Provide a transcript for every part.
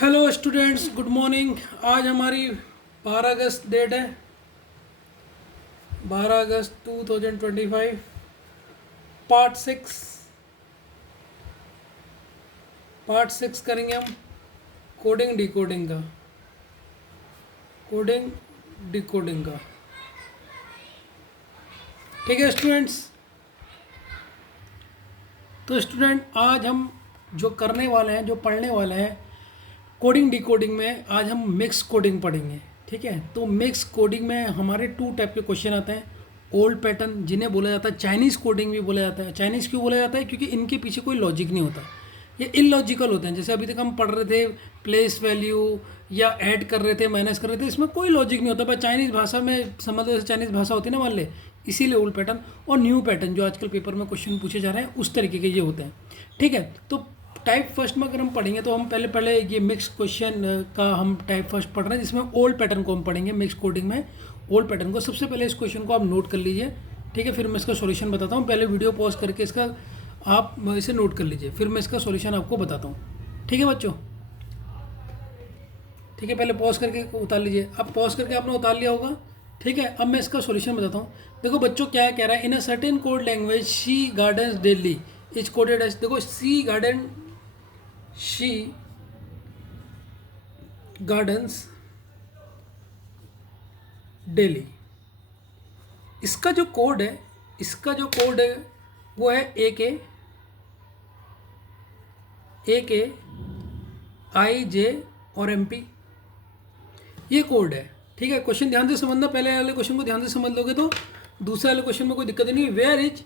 Hello students, good morning. आज हमारी 12 अगस्त date है। 12 अगस्त 2025। पार्ट 6 करेंगे हम कोडिंग डिकोडिंग का। कोडिंग डिकोडिंग का, ठीक है स्टूडेंट्स। तो स्टूडेंट, आज हम जो करने वाले हैं, जो पढ़ने वाले हैं कोडिंग डिकोडिंग में, आज हम मिक्स कोडिंग पढ़ेंगे। ठीक है, तो मिक्स कोडिंग में हमारे 2 टाइप के क्वेश्चन आते हैं। ओल्ड पैटर्न, जिन्हें बोला जाता है चाइनीज़ कोडिंग भी बोला जाता है। चाइनीज़ क्यों बोला जाता है? क्योंकि इनके पीछे कोई लॉजिक नहीं होता, ये इलॉजिकल होते हैं। जैसे अभी तक हम पढ़ रहे थे प्लेस वैल्यू या ऐड कर रहे थे, माइनस कर रहे थे, इसमें कोई लॉजिक नहीं होता। पर चाइनीज़ भाषा में समझ लो, जैसे चाइनीज़ भाषा होती है ना मान ले, इसीलिए ओल्ड पैटर्न। और न्यू पैटर्न जो आजकल पेपर में क्वेश्चन पूछे जा रहे हैं उस तरीके के ये होते हैं। ठीक है, तो टाइप फर्स्ट में अगर हम पढ़ेंगे तो हम पहले पहले ये मिक्स क्वेश्चन का हम टाइप फर्स्ट पढ़ रहे हैं, जिसमें ओल्ड पैटर्न को हम पढ़ेंगे। मिक्स कोडिंग में ओल्ड पैटर्न को सबसे पहले इस क्वेश्चन को आप नोट कर लीजिए। ठीक है, फिर मैं इसका सॉल्यूशन बताता हूँ। पहले वीडियो पॉज करके इसका आप इसे नोट कर लीजिए, फिर मैं इसका सॉल्यूशन आपको बताता हूँ। ठीक है बच्चों, ठीक है, पहले पॉज करके उतार लीजिए। अब पॉज करके आपने उतार लिया होगा। ठीक है, अब मैं इसका सॉल्यूशन बताता हूँ। देखो बच्चों, क्या कह रहा है, in a certain code language she gardens daily is coded as. देखो, see garden, she gardens daily, इसका जो कोड है, इसका जो कोड है वो है ए के आई जे और एम पी, ये कोड है। ठीक है, क्वेश्चन ध्यान से समझना। पहले वाले क्वेश्चन को ध्यान से समझ लोगे तो दूसरे वाले क्वेश्चन में कोई दिक्कत नहीं है। Where is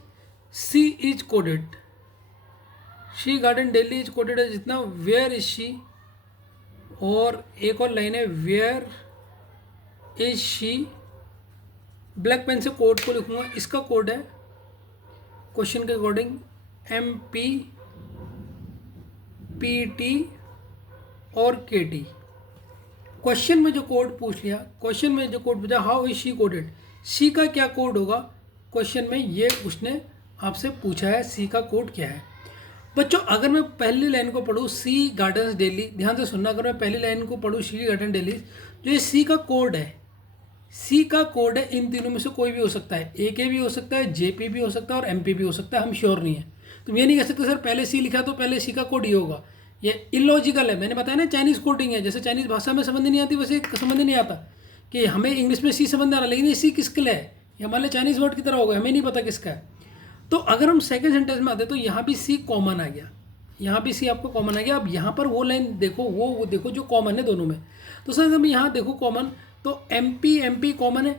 she is coded, she garden daily is coded है जितना वेयर इज शी। और एक और लाइन है, where is she. Black pen से कोड को लिखूंगा, इसका कोड है क्वेश्चन के अकॉर्डिंग MPPT और KT। क्वेश्चन में जो कोड पूछ लिया, क्वेश्चन में जो कोड पूछा, हाउ इज शी कोडेड, सी का क्या कोड होगा क्वेश्चन में, ये उसने आपसे पूछा है, सी का कोड क्या है। बच्चों, अगर मैं पहली लाइन को पढ़ूँ, सी गार्डन्स डेली, ध्यान से सुनना, अगर मैं पहली लाइन को पढ़ूँ सी गार्डन डेली, जो ये सी का कोड है, सी का कोड है, इन तीनों में से कोई भी हो सकता है। AK भी हो सकता है, JP भी हो सकता है और MP भी हो सकता है, हम श्योर नहीं है। तुम ये नहीं कह सकते सर पहले सी लिखा तो पहले सी का कोड ये होगा, ये इलॉजिकल है। मैंने बताया ना, चाइनीज़ कोडिंग है। जैसे चाइनीज़ भाषा में समझ नहीं आती, वैसे समझ नहीं आता कि हमें इंग्लिश में सी समझ आ रहा, लेकिन ये सी किसके लिए है, ये हमारे लिए चाइनीज़ वर्ड की तरह होगा, हमें नहीं पता किसका है। तो अगर हम सेकेंड सेंटेंस में आते तो यहाँ भी सी कॉमन आ गया, यहाँ भी सी आपको कॉमन आ गया। अब यहाँ पर वो लाइन देखो, वो देखो जो कॉमन है दोनों में। तो सर हम यहाँ देखो कॉमन, तो MP कॉमन है,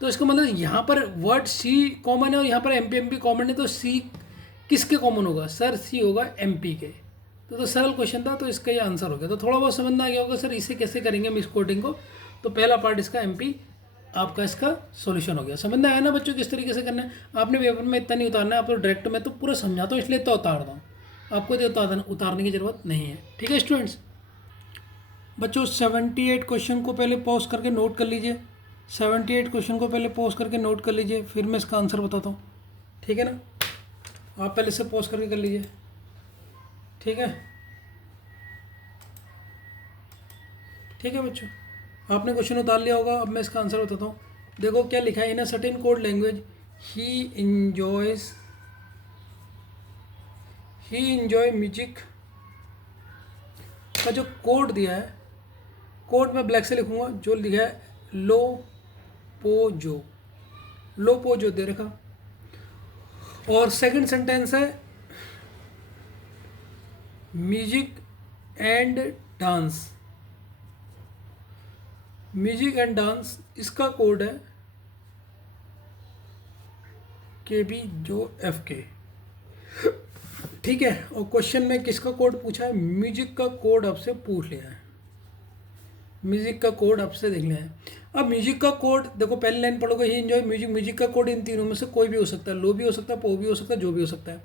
तो इसका मतलब यहाँ पर वर्ड सी कॉमन है और यहाँ पर MP कॉमन है, तो सी किसके कॉमन होगा सर? सी होगा MP के। तो सरल क्वेश्चन था, तो इसका ये आंसर हो गया। तो थोड़ा बहुत समझना आ गया होगा सर इसे कैसे करेंगे मिक्स कोडिंग को। तो पहला पार्ट इसका MP आपका इसका सॉल्यूशन हो गया। समझना आया ना बच्चों किस तरीके से करना है? आपने पेपर में इतना नहीं उतारना है, आप तो डायरेक्ट में तो पूरा समझाता हूँ, इसलिए तो उतारता हूँ, आपको तो उतारने की ज़रूरत नहीं है। ठीक है स्टूडेंट्स, बच्चों 78 क्वेश्चन को पहले पॉज करके नोट कर लीजिए। 78 क्वेश्चन को पहले पॉज करके नोट कर लीजिए, फिर मैं इसका आंसर बताता हूँ। ठीक है ना, आप पहले से पॉज करके कर लीजिए। ठीक है, ठीक है बच्चों, आपने क्वेश्चन उतार लिया होगा। अब मैं इसका आंसर बताता हूँ। देखो क्या लिखा है, in a certain code language he enjoy music का जो कोड दिया है, कोड में ब्लैक से लिखूंगा, जो लिखा है लो पोजो दे रखा। और सेकंड सेंटेंस है music and dance, music and dance, इसका कोड है KB जो FK। ठीक है, और क्वेश्चन में किसका कोड पूछा है? म्यूजिक का कोड आपसे पूछ लिया है, म्यूजिक का कोड आपसे देख लिया है। अब म्यूजिक का कोड देखो, पहली लाइन पढ़ोगे ही एंजॉय म्यूजिक, म्यूजिक का कोड इन तीनों में से कोई भी हो सकता है, लो भी हो सकता है, पो भी हो सकता है, जो भी हो सकता है।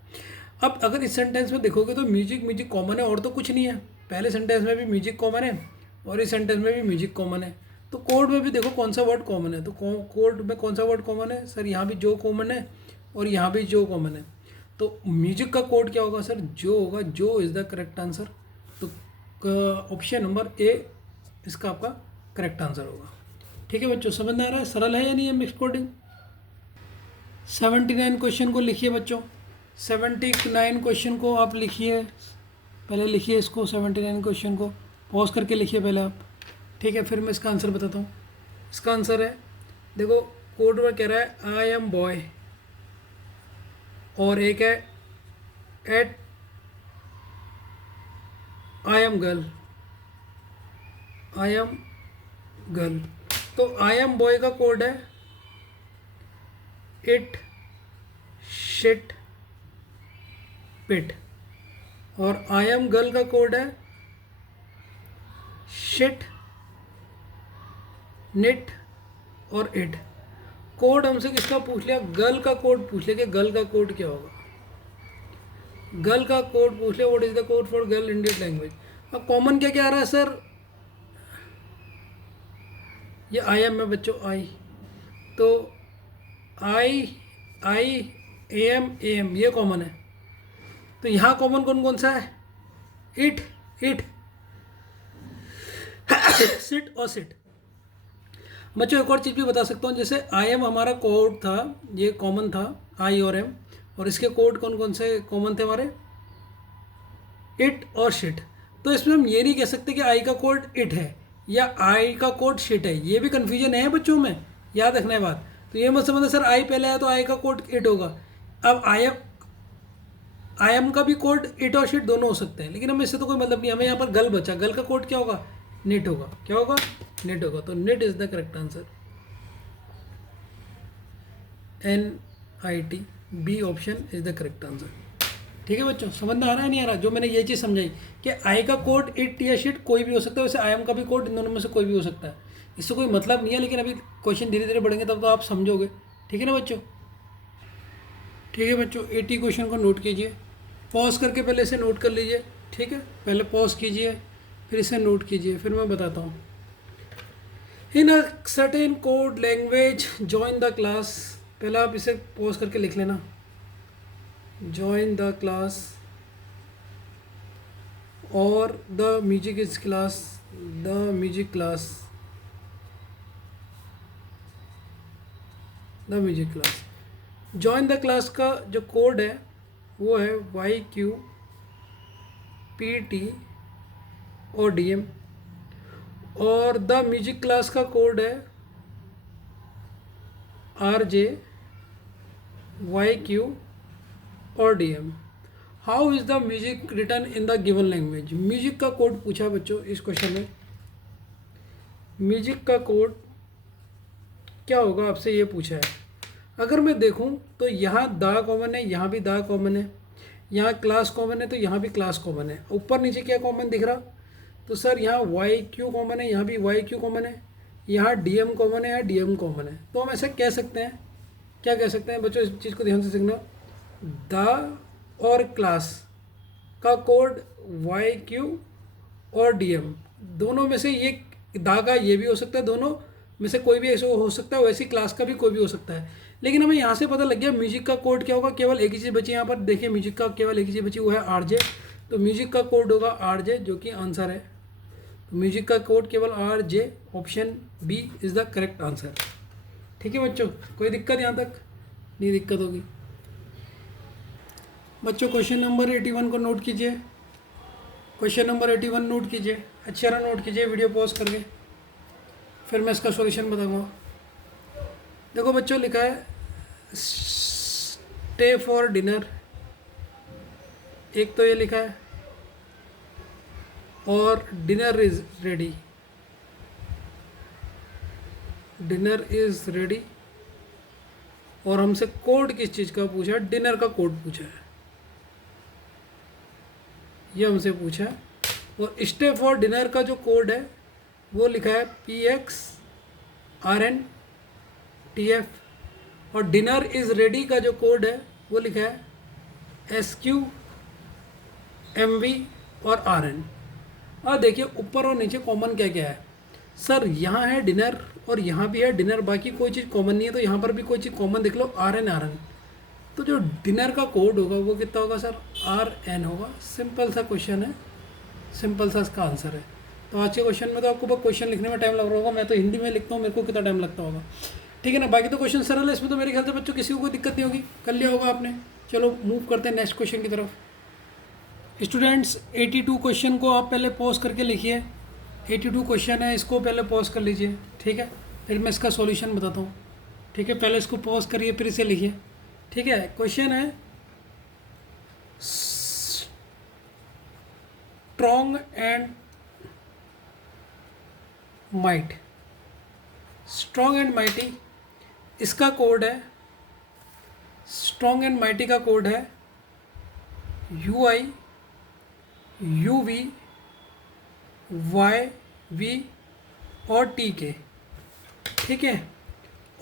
अब अगर इस सेंटेंस में देखोगे तो म्यूजिक कॉमन है और तो कुछ नहीं है। पहले सेंटेंस में भी म्यूजिक कॉमन है और इस सेंटेंस में भी म्यूजिक कॉमन है। तो कोड में भी देखो कौन सा वर्ड कॉमन है, तो कोड में कौन सा वर्ड कॉमन है सर? यहाँ भी जो कॉमन है और यहाँ भी जो कॉमन है। तो म्यूजिक का कोड क्या होगा सर? जो होगा, जो इज़ द करेक्ट आंसर। तो ऑप्शन नंबर ए इसका आपका करेक्ट आंसर होगा। ठीक है बच्चों, समझ में आ रहा है, सरल है या नहीं है मिक्स्ड कोडिंग। 79 क्वेश्चन को लिखिए बच्चों, 79 क्वेश्चन को आप लिखिए, पहले लिखिए इसको 79 क्वेश्चन को पॉज करके लिखिए पहले आप। ठीक है, फिर मैं इसका आंसर बताता हूँ। इसका आंसर है, देखो कोड में कह रहा है आई एम बॉय, और एक है at I am girl, I am girl. तो आई एम बॉय का कोड है इट शिट पिट, और आई एम गर्ल का कोड है शिट निट और इट। कोड हमसे किसका पूछ लिया, गर्ल का कोड पूछ लिया कि गर्ल का कोड क्या होगा। गर्ल का कोड पूछ लिया, what is the code for girl Indian language. अब कॉमन क्या क्या आ रहा है सर, ये आई एम है बच्चों, आई, तो आई ए एम ये कॉमन है। तो यहाँ कॉमन कौन कौन सा है, इट सिट और सिट। बच्चों एक और चीज़ भी बता सकता हूँ, जैसे आई एम हमारा कोड था, ये कॉमन था आई और एम, और इसके कोड कौन कौन से कॉमन थे हमारे, इट और शिट। तो इसमें हम ये नहीं कह सकते कि आई का कोड इट है या आई का कोड शिट है, ये भी कन्फ्यूजन है बच्चों में, याद रखना है बात। तो ये मत समझना सर आई पहले आया तो आई का कोड इट होगा। अब आई एम का भी कोड इट और शिट दोनों हो सकते हैं, लेकिन हमें इससे तो कोई मतलब नहीं, हमें यहाँ पर गल बचा, गल का कोड क्या होगा, नेट होगा। क्या होगा, नेट होगा। तो net is the correct answer, NIT, B option is the correct answer. ठीक है बच्चों, समझ में आ रहा है नहीं आ रहा, जो मैंने ये चीज़ समझाई कि आई का कोड इट या शिट कोई भी हो सकता है, वैसे आई एम का भी कोड इन दोनों में से कोई भी हो सकता है, इससे कोई मतलब नहीं है, लेकिन अभी क्वेश्चन धीरे धीरे बढ़ेंगे तब तो आप समझोगे। ठीक है ना बच्चों। ठीक है बच्चों, 80 क्वेश्चन को नोट कीजिए, पॉज करके पहले इसे नोट कर लीजिए। ठीक है, पहले पॉज कीजिए फिर इसे नोट कीजिए, फिर मैं बताता हूँ। In a certain code language join the class, पहले आप इसे पॉज करके लिख लेना, जॉइन द क्लास और the music is class, the music class, the music class. Join the class का जो कोड है वो है YQPT और DM, और द म्यूजिक क्लास का कोड है RJYQ और DM। How is the music return in the given language. Music का कोड पूछा बच्चों इस क्वेश्चन में, म्यूजिक का कोड क्या होगा आपसे ये पूछा है। अगर मैं देखूं तो यहाँ द कॉमन है, यहाँ भी द कॉमन है, यहाँ क्लास कॉमन है तो यहाँ भी क्लास कॉमन है, ऊपर नीचे क्या कॉमन दिख रहा, तो सर यहाँ YQ कॉमन है, यहाँ भी YQ कॉमन है, यहाँ DM कॉमन है, यहाँ DM कॉमन है। तो हम ऐसा कह सकते हैं, क्या कह सकते हैं बच्चों, इस चीज़ को ध्यान से सीखना, द और क्लास का कोड YQ और DM, दोनों में से ये द का ये भी हो सकता है, दोनों में से कोई भी ऐसा हो सकता है, वैसी क्लास का भी कोई भी हो सकता है। लेकिन हमें यहाँ से पता लग गया म्यूजिक का कोड क्या होगा, केवल एक ही चीज़ बची यहाँ पर, देखिए म्यूजिक का केवल एक ही चीज़ बची, वो है RJ। तो म्यूजिक का कोड होगा RJ, जो कि आंसर है। तो म्यूजिक का कोड केवल RJ, option B is the correct answer. ठीक है बच्चों, कोई दिक्कत यहाँ तक नहीं दिक्कत होगी बच्चों। क्वेश्चन नंबर 81 को नोट कीजिए, क्वेश्चन नंबर 81 नोट कीजिए, अच्छी तरह नोट कीजिए वीडियो पॉज करके, फिर मैं इसका सॉल्यूशन बताऊंगा। देखो बच्चों, लिखा है स्टे फॉर डिनर, एक तो ये लिखा है, और dinner is ready, dinner is ready, और हमसे कोड किस चीज़ का पूछा है, डिनर का कोड पूछा है, ये हमसे पूछा है। और स्टे फॉर डिनर का जो कोड है वो लिखा है PXRNTF, और डिनर इज़ रेडी का जो कोड है वो लिखा है SQMV और RN। और देखिए ऊपर और नीचे कॉमन क्या क्या है, सर यहाँ है डिनर और यहाँ भी है डिनर, बाकी कोई चीज़ कॉमन नहीं है, तो यहाँ पर भी कोई चीज़ कॉमन देख लो, RN। तो जो डिनर का कोड होगा वो कितना होगा सर, RN होगा। सिंपल सा क्वेश्चन है, सिंपल सा इसका आंसर है। तो आज के क्वेश्चन में तो आपको बस क्वेश्चन लिखने में टाइम लग रहा होगा, मैं तो हिंदी में लिखता हूँ, मेरे को कितना टाइम लगता होगा, ठीक है ना। बाकी तो क्वेश्चन सरल है, इसमें तो मेरे ख्याल से बच्चों किसी को कोई दिक्कत नहीं होगी, कर लिया होगा आपने। चलो मूव करते हैं नेक्स्ट क्वेश्चन की तरफ। स्टूडेंट्स 82 क्वेश्चन को आप पहले पॉज करके लिखिए। 82 क्वेश्चन है, इसको पहले पॉज कर लीजिए, ठीक है, फिर मैं इसका सॉल्यूशन बताता हूँ, ठीक है। पहले इसको पॉज करिए फिर इसे लिखिए, ठीक है। क्वेश्चन है strong and might, strong and mighty, इसका कोड है, स्ट्रॉन्ग एंड माइटी का कोड है UI UV YV और TK, ठीक है।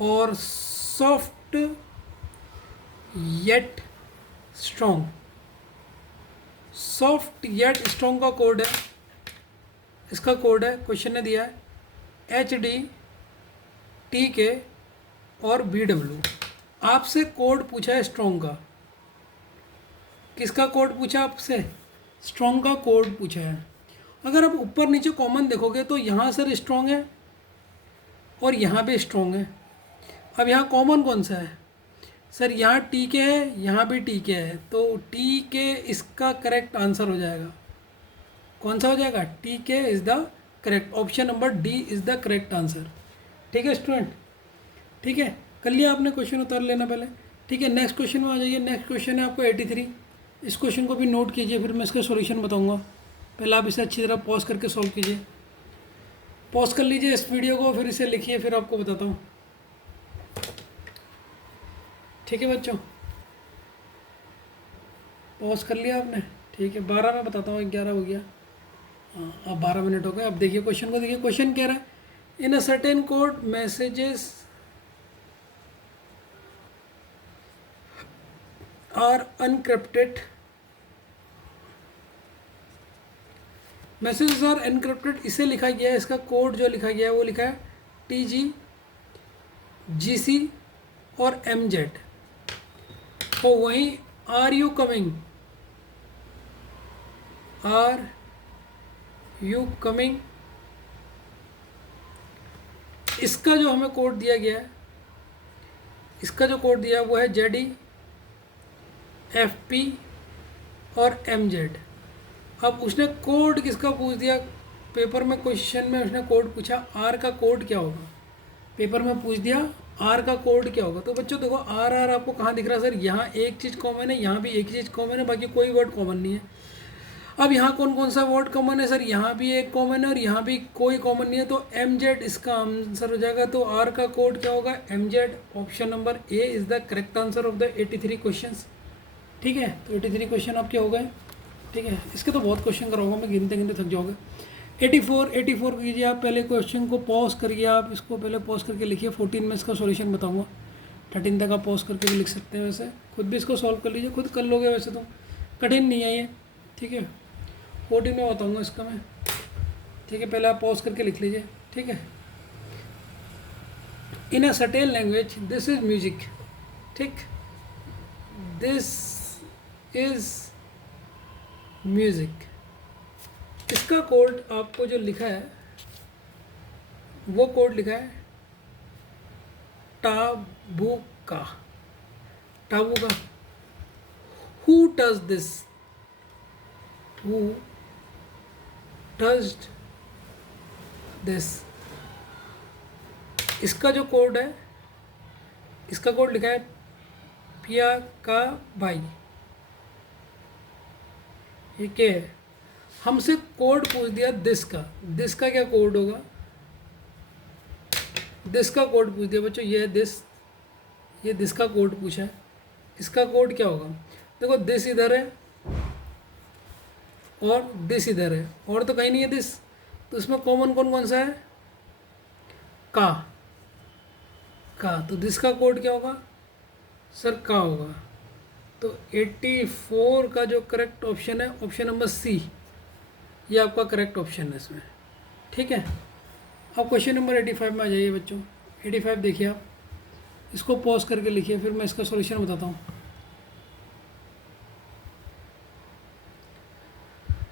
और soft yet strong, soft yet strong का कोड है, इसका कोड है, क्वेश्चन ने दिया है HD TK और BW। आपसे कोड पूछा है स्ट्रॉन्ग का, किसका कोड पूछा आपसे, स्ट्रॉन्ग का कोड पूछा है। अगर आप ऊपर नीचे कॉमन देखोगे तो यहाँ सर स्ट्रॉन्ग है और यहाँ भी स्ट्रॉन्ग है। अब यहाँ कॉमन कौन सा है सर, यहाँ TK है, यहाँ भी TK है, तो TK इसका करेक्ट आंसर हो जाएगा। कौन सा हो जाएगा, TK is the correct, option number D is the correct answer, ठीक है स्टूडेंट, ठीक है। कर लिया आपने, क्वेश्चन उतार लेना पहले, ठीक है। नेक्स्ट क्वेश्चन में आ जाइए। नेक्स्ट क्वेश्चन है आपको 83। इस क्वेश्चन को भी नोट कीजिए, फिर मैं इसका सॉल्यूशन बताऊंगा। पहले आप इसे अच्छी तरह पॉज करके सॉल्व कीजिए, पॉज कर लीजिए इस वीडियो को, फिर इसे लिखिए, फिर आपको बताता हूँ, ठीक है बच्चों। पॉज कर लिया आपने, ठीक है। 12 में बताता हूँ, 11 हो गया, हाँ अब 12 मिनट हो गए। अब देखिए क्वेश्चन को, देखिए क्वेश्चन कह रहा है in a certain code messages are encrypted, messages are encrypted, इसे लिखा गया है, इसका कोड जो लिखा गया है वो लिखा है TG GC और MZ। तो वहीं आर यू कमिंग, इसका जो हमें कोड दिया गया है, इसका जो कोड दिया है वो है ZE FP और MZ। अब उसने कोड किसका पूछ दिया, पेपर में क्वेश्चन में उसने कोड पूछा R का कोड क्या होगा, पेपर में पूछ दिया R का कोड क्या होगा। तो बच्चों देखो R आपको कहाँ दिख रहा है सर, यहाँ एक चीज़ कॉमन है, यहाँ भी एक चीज़ कॉमन है, बाकी कोई वर्ड कॉमन नहीं है। अब यहाँ कौन कौन सा वर्ड कॉमन है सर, यहाँ भी एक कॉमन है और यहाँ भी कोई कॉमन नहीं है, तो MZ इसका आंसर हो जाएगा। तो R का कोड क्या होगा, MZ, option number A is the correct answer of the 83 question, ठीक है। तो 83 क्वेश्चन आपके हो गए, ठीक है। इसके तो बहुत क्वेश्चन कराऊंगा मैं, गिनते गिनते थक जाओगे। 84 कीजिए आप, पहले क्वेश्चन को पॉज करिए, आप इसको पहले पॉज करके लिखिए। 14 में इसका सॉल्यूशन बताऊंगा, 13 तक आप पॉज करके भी लिख सकते हैं, वैसे खुद भी इसको सॉल्व कर लीजिए, खुद कर लोगे, वैसे तो कठिन नहीं है ये, ठीक है। 14 में बताऊँगा इसका मैं, ठीक है। पहले आप पॉज करके लिख लीजिए, ठीक है। In a certain language this is music, ठीक, दिस इज म्यूजिक, इसका कोड आपको जो लिखा है वो कोड लिखा है टाबूका, टाबूका। Who does this, who does this, इसका जो कोड है, इसका कोड लिखा है पिया का भाई, ये क्या है, हमसे कोड पूछ दिया दिस का, दिस का क्या कोड होगा, दिस का कोड पूछ दिया बच्चों, ये है दिस, ये दिस का कोड पूछा है, इसका कोड क्या होगा। देखो दिस इधर है और दिस इधर है, और तो कहीं नहीं है दिस, तो इसमें कॉमन कौन कौन सा है, का, तो दिस का कोड क्या होगा सर, का होगा। तो 84 का जो करेक्ट ऑप्शन है, ऑप्शन नंबर C, ये आपका करेक्ट ऑप्शन है इसमें, ठीक है। अब क्वेश्चन नंबर 85 में आ जाइए बच्चों। 85 देखिए आप, इसको पॉज करके लिखिए, फिर मैं इसका सॉल्यूशन बताता हूँ।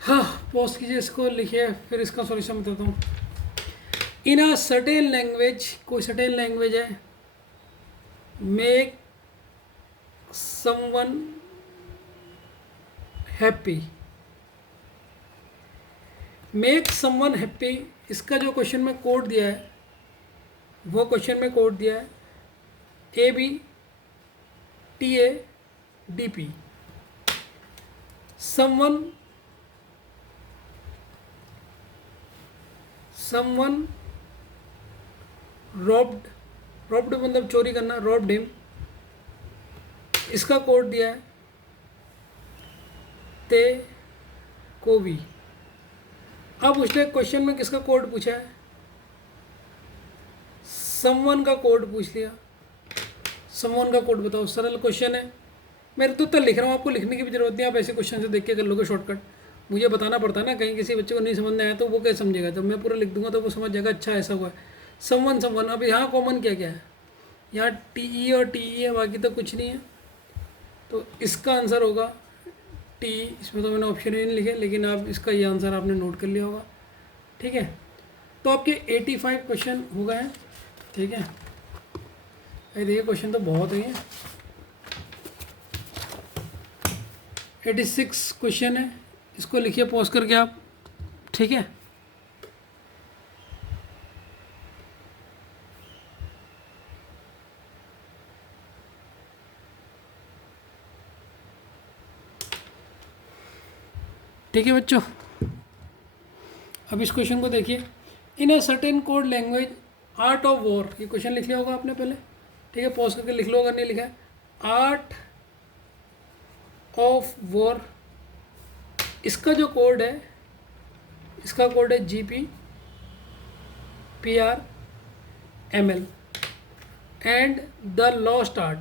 हाँ पॉज कीजिए, इसको लिखिए, फिर इसका सॉल्यूशन बताता हूँ। इन अ सर्टेन लैंग्वेज, कोई सर्टेन लैंग्वेज है, make someone happy, make someone happy, इसका जो क्वेश्चन में कोड दिया है वो क्वेश्चन में कोड दिया है ABTADP। समवन रॉब्ड, रॉब्ड मतलब चोरी करना, रॉब्ड हिम, इसका कोड दिया है ते कोवी। अब उसने क्वेश्चन में किसका कोड पूछा है, समवन का कोड पूछ लिया। समवन का कोड बताओ, सरल क्वेश्चन है, मेरे तो उत्तर लिख रहा हूँ, आपको लिखने की भी जरूरत नहीं, आप ऐसे क्वेश्चन से देख के कर लोगे शॉर्टकट। मुझे बताना पड़ता है ना, कहीं किसी बच्चे को नहीं समझ में आया तो वो क्या समझेगा, जब मैं पूरा लिख दूंगा तो वो समझ जाएगा अच्छा ऐसा हुआ है। समवन समवन, अब यहाँ कॉमन क्या क्या है, यहाँ TE और TE है, बाकी तो कुछ नहीं है, तो इसका आंसर होगा टी। इसमें तो मैंने ऑप्शन ही नहीं लिखे, लेकिन आप इसका ये आंसर आपने नोट कर लिया होगा। ठीक है, तो आपके 85 क्वेश्चन हो गए हैं। ठीक है, अरे देखिए क्वेश्चन तो बहुत हैं, 86 क्वेश्चन है, इसको लिखिए पॉज करके आप। ठीक है, ठीक है बच्चों, अब इस क्वेश्चन को देखिए। In a certain code language art of war, ये क्वेश्चन लिख लिया होगा आपने पहले। ठीक है, पॉज करके लिख लो अगर नहीं लिखा है। आर्ट ऑफ वॉर, इसका जो कोड है, इसका कोड है GPPRML। And the lost art,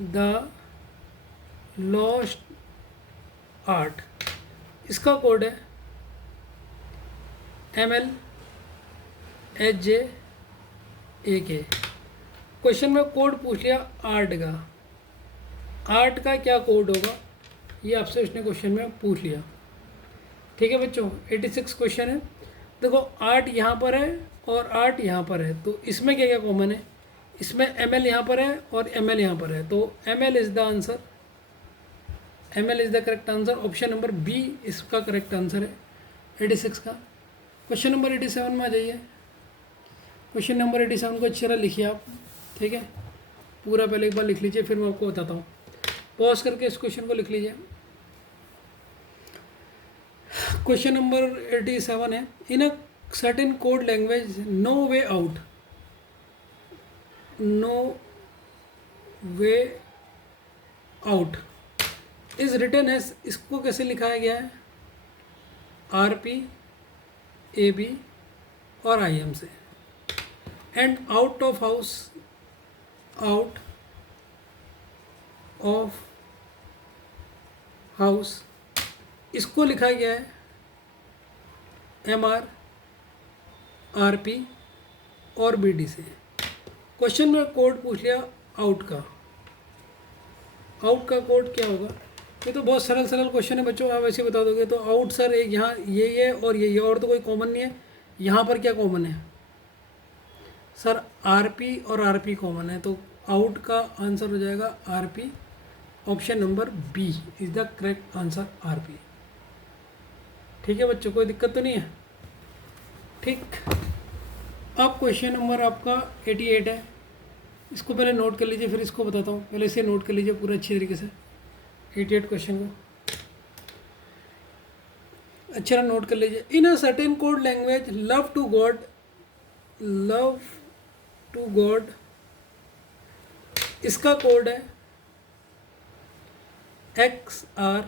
the lost art, इसका कोड है MLHJAK। क्वेश्चन में कोड पूछ लिया आर्ट का, आर्ट का क्या कोड होगा ये आपसे उसने क्वेश्चन में पूछ लिया। ठीक है बच्चों, 86 क्वेश्चन है। देखो आर्ट यहाँ पर है और आर्ट यहाँ पर है, तो इसमें क्या क्या कॉमन है, इसमें ML यहाँ पर है और ML यहाँ पर है, तो ML is the answer, ML is the correct answer. Option number B इसका करेक्ट आंसर है 86 का। क्वेश्चन नंबर 87 में आ जाइए। क्वेश्चन नंबर 87 को अच्छी तरह लिखिए आप। ठीक है, पूरा पहले एक बार लिख लीजिए, फिर मैं आपको बताता हूँ। पॉज करके इस क्वेश्चन को लिख लीजिए। क्वेश्चन नंबर 87 है, in a certain code language no way out, no way out is written as, इसको कैसे लिखाया गया है, RP AB और IM से। And out of house, out of house, इसको लिखा गया है MR RP और BD से। क्वेश्चन में कोड पूछ लिया आउट का, आउट का कोड क्या होगा, ये तो बहुत सरल सरल क्वेश्चन है बच्चों, आप ऐसे बता दोगे। तो आउट सर एक यहाँ ये और ये और तो कोई कॉमन नहीं है, यहाँ पर क्या कॉमन है सर, RP और RP कॉमन है, तो आउट का आंसर हो जाएगा RP। Option number B is the correct answer, RP। ठीक है बच्चों, कोई दिक्कत तो नहीं है। ठीक, अब क्वेश्चन नंबर आपका 88 है, इसको पहले नोट कर लीजिए, फिर इसको बताता हूँ। पहले इसे नोट कर लीजिए पूरा अच्छी तरीके से, 88 क्वेश्चन को अच्छी तरह नोट कर लीजिए। In a certain code language love to God, love to God, इसका कोड है XRODOYK।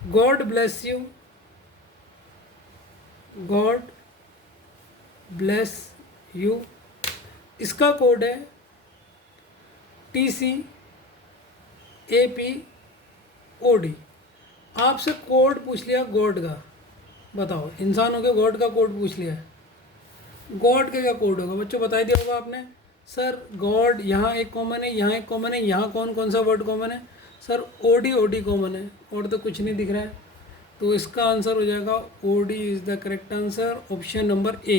God bless you, God bless you, इसका कोड है TCAPOD। आपसे कोड पूछ लिया गॉड का, बताओ इंसानों के गॉड का कोड पूछ लिया है, गॉड का क्या कोड होगा बच्चों, बता दिया होगा आपने। सर गॉड यहाँ एक कॉमन है, यहाँ एक कॉमन है, यहाँ कौन कौन सा वर्ड कॉमन है, सर ओडी ओडी कॉमन है और तो कुछ नहीं दिख रहा है, तो इसका आंसर हो जाएगा OD is the correct answer. Option number A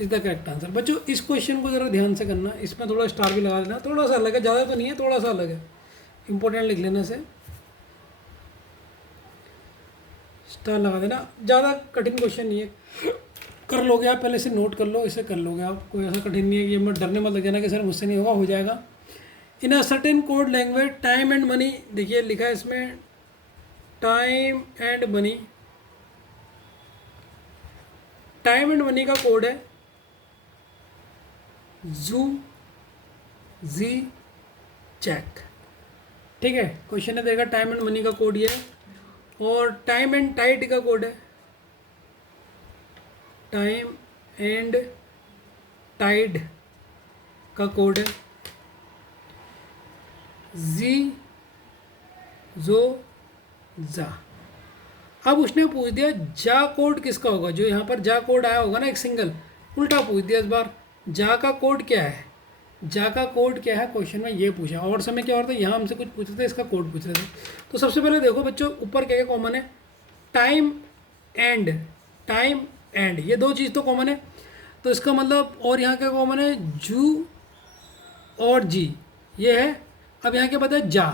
is the correct answer. बच्चों इस क्वेश्चन को ज़रा ध्यान से करना, इसमें थोड़ा स्टार भी लगा देना, थोड़ा सा अलग है, ज़्यादा तो नहीं है, थोड़ा सा अलग है, इंपॉर्टेंट लिख लेने से स्टार लगा देना। ज़्यादा कठिन क्वेश्चन नहीं है, कर लोगे आप, पहले से नोट कर लो, इसे कर लोगे आप, कोई ऐसा कठिन नहीं है कि मत डरने मत लग जाना कि सर मुझसे नहीं होगा, हो जाएगा। In a certain code language time and money, देखिए लिखा है इसमें time and money, time and money का कोड है जू जी चेक, ठीक है। क्वेश्चन ने देखा टाइम एंड मनी का कोड ये है, और टाइम एंड टाइड का कोड है, टाइम एंड टाइड का कोड है जी जो जा। अब उसने पूछ दिया जा कोड किसका होगा, जो यहाँ पर जा कोड आया होगा ना एक सिंगल, उल्टा पूछ दिया इस बार, जा का कोड क्या है, जा का कोड क्या है, क्वेश्चन में ये पूछा। और समय क्या और था, यहाँ हमसे कुछ पूछ रहे थे, इसका कोड पूछ रहे थे। तो सबसे पहले देखो बच्चों ऊपर क्या क्या कॉमन है, टाइम एंड, टाइम एंड, ये दो चीज़ तो कॉमन है, तो इसका मतलब, और यहाँ क्या कॉमन है, जू और जी, ये है। अब यहाँ क्या पता है जा,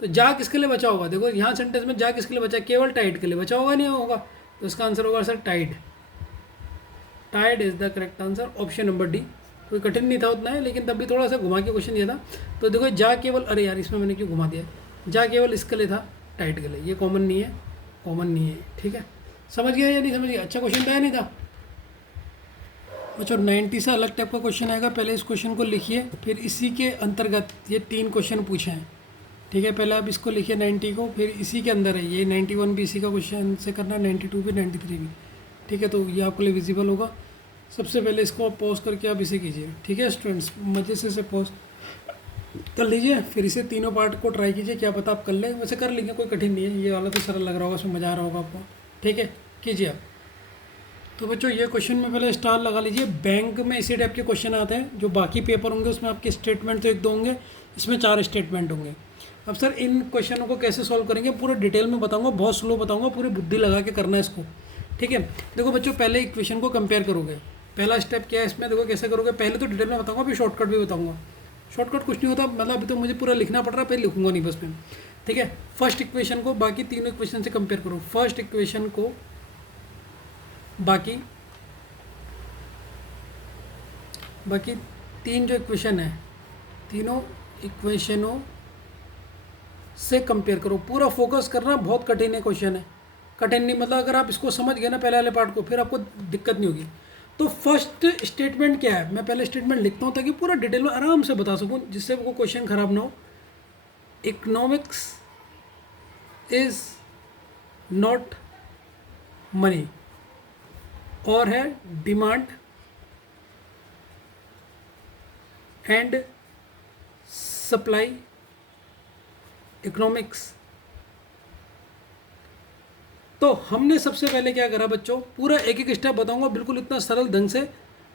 तो जा किसके लिए बचा होगा, देखो यहाँ सेंटेंस में जा किसके लिए बचा, केवल टाइड के लिए बचा होगा, नहीं होगा, तो इसका आंसर होगा sir tide, tide is the correct answer. Option number D, कोई कठिन नहीं था उतना है, लेकिन तब भी थोड़ा सा घुमा के क्वेश्चन दिया था। तो देखो जा केवल, अरे यार इसमें मैंने क्यों घुमा दिया, जा केवल इसके लिए था, टाइड के लिए, ये कॉमन नहीं है, कॉमन नहीं है, ठीक है। समझ गया या नहीं समझ गया, अच्छा क्वेश्चन था या नहीं था बच्चों। 90 से अलग टाइप का क्वेश्चन आएगा, पहले इस क्वेश्चन को लिखिए, फिर इसी के अंतर्गत ये 3 क्वेश्चन पूछे हैं, ठीक है। पहले आप इसको लिखिए 90 को, फिर इसी के अंदर है ये 91 भी इसी का क्वेश्चन से करना है, 92 भी, 93 भी, ठीक है। तो ये आपके लिए विजिबल होगा। सबसे पहले इसको पॉज करके आप इसे कीजिए, ठीक है स्टूडेंट्स, मज़े से इसे पॉज कर लीजिए, फिर इसे तीनों पार्ट को ट्राई कीजिए, क्या पता आप कर लें, वैसे कर लेंगे, कोई कठिन नहीं है, ये वाला तो सरल लग रहा होगा, उसमें मज़ा आ रहा होगा आपको, ठीक है, कीजिए आप। तो बच्चों ये क्वेश्चन में पहले स्टार लगा लीजिए। बैंक में इसी टाइप के क्वेश्चन आते हैं, जो बाकी पेपर होंगे उसमें आपके स्टेटमेंट तो 1-2 होंगे, इसमें 4 स्टेटमेंट होंगे। अब सर इन क्वेश्चनों को कैसे सॉल्व करेंगे पूरा डिटेल में बताऊंगा, बहुत स्लो बताऊंगा, पूरी बुद्धि लगा के करना है इसको, ठीक है। देखो बच्चों पहले इक्वेशन को कंपेयर करोगे, पहला स्टेप क्या है इसमें, देखो कैसे करोगे, पहले तो डिटेल में बताऊंगा, फिर शॉर्टकट भी बताऊंगा। शॉर्टकट कुछ नहीं होता, मतलब अभी तो मुझे पूरा लिखना पड़ रहा है, पहले लिखूंगा नहीं बस में, ठीक है। फर्स्ट इक्वेशन को बाकी तीनों इक्वेशन से कंपेयर करो, फर्स्ट इक्वेशन को बाकी 3 जो इक्वेशन है, तीनों इक्वेशनों से कंपेयर करो। पूरा फोकस करना, बहुत कठिन है क्वेश्चन है, कठिन नहीं मतलब अगर आप इसको समझ गए ना पहले वाले पार्ट को, फिर आपको दिक्कत नहीं होगी। तो फर्स्ट स्टेटमेंट क्या है, मैं पहले स्टेटमेंट लिखता हूँ ताकि पूरा डिटेल में आराम से बता सकूँ, जिससे वो क्वेश्चन खराब ना हो। इकोनॉमिक्स इज नॉट मनी, और है डिमांड एंड सप्लाई इकोनॉमिक्स। तो हमने सबसे पहले क्या करा बच्चों, पूरा एक एक स्टेप बताऊंगा बिल्कुल इतना सरल ढंग से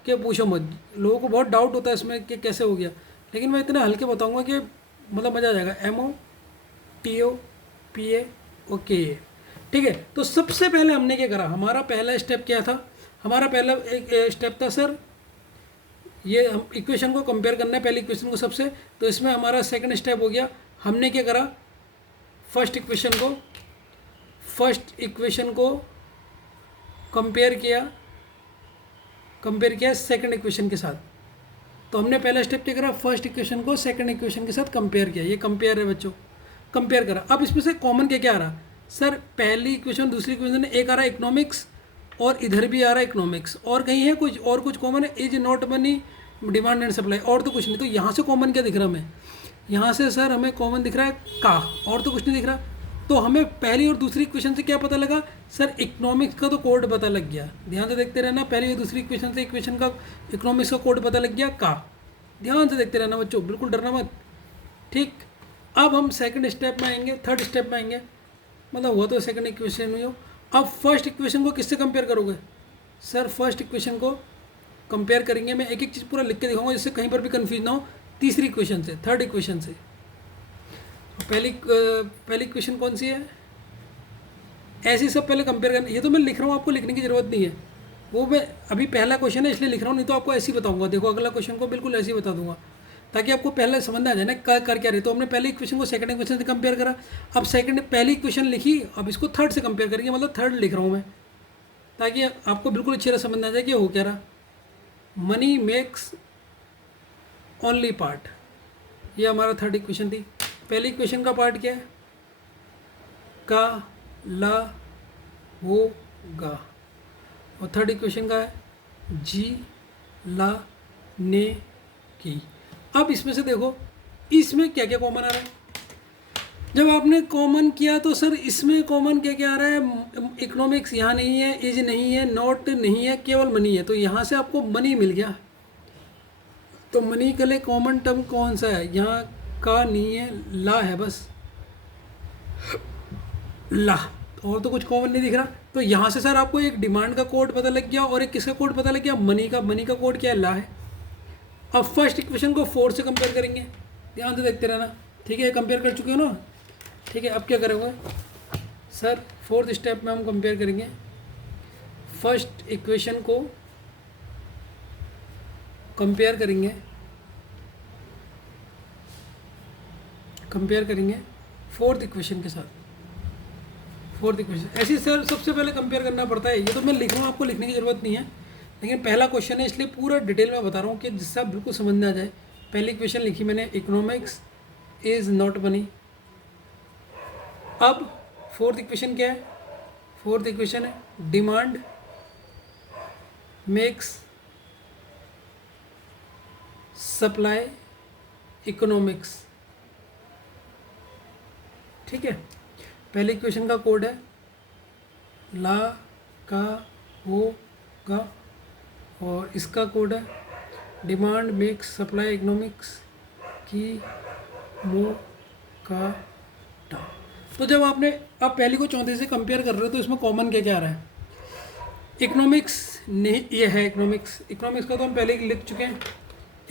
कि पूछो मत, लोगों को बहुत डाउट होता है इसमें कि कैसे हो गया, लेकिन मैं इतने हल्के बताऊंगा कि मतलब मज़ा आ जाएगा। MOTOPA ठीक है। तो सबसे पहले हमने क्या करा, हमारा पहला स्टेप क्या था, हमारा पहला एक स्टेप था सर ये हम इक्वेशन को कंपेयर करना है, पहली इक्वेशन को सबसे, तो इसमें हमारा सेकंड स्टेप हो गया, हमने क्या करा, फर्स्ट इक्वेशन को कंपेयर किया सेकंड इक्वेशन के साथ। तो हमने पहला स्टेप क्या करा, फर्स्ट इक्वेशन को सेकंड इक्वेशन के साथ कंपेयर किया, ये कंपेयर है बच्चों, कंपेयर करा। अब इसमें से कॉमन क्या क्या आ रहा, सर पहली इक्वेशन दूसरी इक्वेशन में एक आ रहा है इकोनॉमिक्स, और इधर भी आ रहा है इकोनॉमिक्स, और कहीं है कुछ और कुछ कॉमन है, is not money, demand and supply, और तो कुछ नहीं। तो यहाँ से कॉमन क्या दिख रहा हमें, यहाँ से सर हमें कॉमन दिख रहा है का, और तो कुछ नहीं दिख रहा। तो हमें पहली और दूसरी इक्वेशन से क्या पता लगा, सर इकोनॉमिक्स का तो कोड पता लग गया, ध्यान से देखते रहना, पहली और दूसरी इक्वेशन से इक्वेशन का इकोनॉमिक्स का कोड पता लग गया का, ध्यान से देखते रहना बच्चों, बिल्कुल डरना मत, ठीक। अब हम सेकंड स्टेप में आएंगे, थर्ड स्टेप में आएंगे, मतलब हुआ तो सेकंड इक्वेशन में हो। अब फर्स्ट इक्वेशन को किससे कंपेयर करोगे, सर फर्स्ट इक्वेशन को कंपेयर करेंगे, मैं एक एक चीज़ पूरा लिख के दिखाऊंगा जिससे कहीं पर भी कंफ्यूज ना हो, तीसरी इक्वेशन से, थर्ड इक्वेशन से। पहली क्वेश्चन कौन सी है? ऐसे सब पहले कंपेयर करना। ये तो मैं लिख रहा हूँ, आपको लिखने की ज़रूरत नहीं है। वो मैं अभी पहला क्वेश्चन है इसलिए लिख रहा हूँ, नहीं तो आपको ऐसे ही बताऊंगा। देखो अगला क्वेश्चन को बिल्कुल ऐसे ही बता दूंगा, ताकि आपको पहले समझ में आ जाए ना कर क्या रहे। तो हमने पहले क्वेश्चन को सेकंड क्वेश्चन से कंपेयर करा। अब सेकंड पहली क्वेश्चन लिखी, अब इसको थर्ड से कंपेयर करेंगे, मतलब थर्ड लिख रहा हूँ मैं, ताकि आपको बिल्कुल अच्छी तरह समझ में आ जाए कि हो क्या रहा। मनी मेक्स ओनली पार्ट, ये हमारा थर्ड इक्वेशन थी। पहली इक्वेशन का पार्ट क्या है? का ला हो गा। और थर्ड इक्वेशन का है जी ला ने की। अब इसमें से देखो इसमें क्या क्या कॉमन आ रहा है। जब आपने कॉमन किया तो सर इसमें कॉमन क्या क्या आ रहा है? इकोनॉमिक्स यहाँ नहीं है, इज नहीं है, नॉट नहीं है, केवल मनी है। तो यहाँ से आपको मनी मिल गया। तो मनी के लिए कॉमन टर्म कौन सा है? यहाँ का नहीं है, ला है बस, ला। और तो कुछ कॉमन नहीं दिख रहा। तो यहाँ से सर आपको एक डिमांड का कोड पता लग गया और एक किसका कोड पता लग गया? मनी का। मनी का कोड क्या है? ला है। अब फर्स्ट इक्वेशन को 4 से कंपेयर करेंगे, ध्यान से देखते रहना, ठीक है? कंपेयर कर चुके हो ना, ठीक है? अब क्या करेंगे सर? फोर्थ स्टेप में हम कंपेयर करेंगे। फर्स्ट इक्वेशन को कंपेयर करेंगे फोर्थ इक्वेशन के साथ। फोर्थ इक्वेशन ऐसे सर सबसे पहले कंपेयर करना पड़ता है। ये तो मैं लिख रहा हूँ, आपको लिखने की ज़रूरत नहीं है, लेकिन पहला क्वेश्चन है इसलिए पूरा डिटेल में बता रहा हूँ कि जिससे आप बिल्कुल समझ में आ जाए। पहली इक्वेशन लिखी मैंने, इकोनॉमिक्स इज़ नॉट मनी। अब फोर्थ इक्वेशन क्या है? फोर्थ इक्वेशन है डिमांड मेक्स सप्लाई इकोनॉमिक्स, ठीक है? पहले इक्वेशन का कोड है ला का हो गा, और इसका कोड है डिमांड मेक्स सप्लाई इकोनॉमिक्स की मो का टा। तो जब आपने अब पहली को चौथे से कंपेयर कर रहे हो तो इसमें कॉमन क्या क्या आ रहा है? इकोनॉमिक्स नहीं, ये है इकोनॉमिक्स। इकोनॉमिक्स का तो हम पहले ही लिख चुके हैं।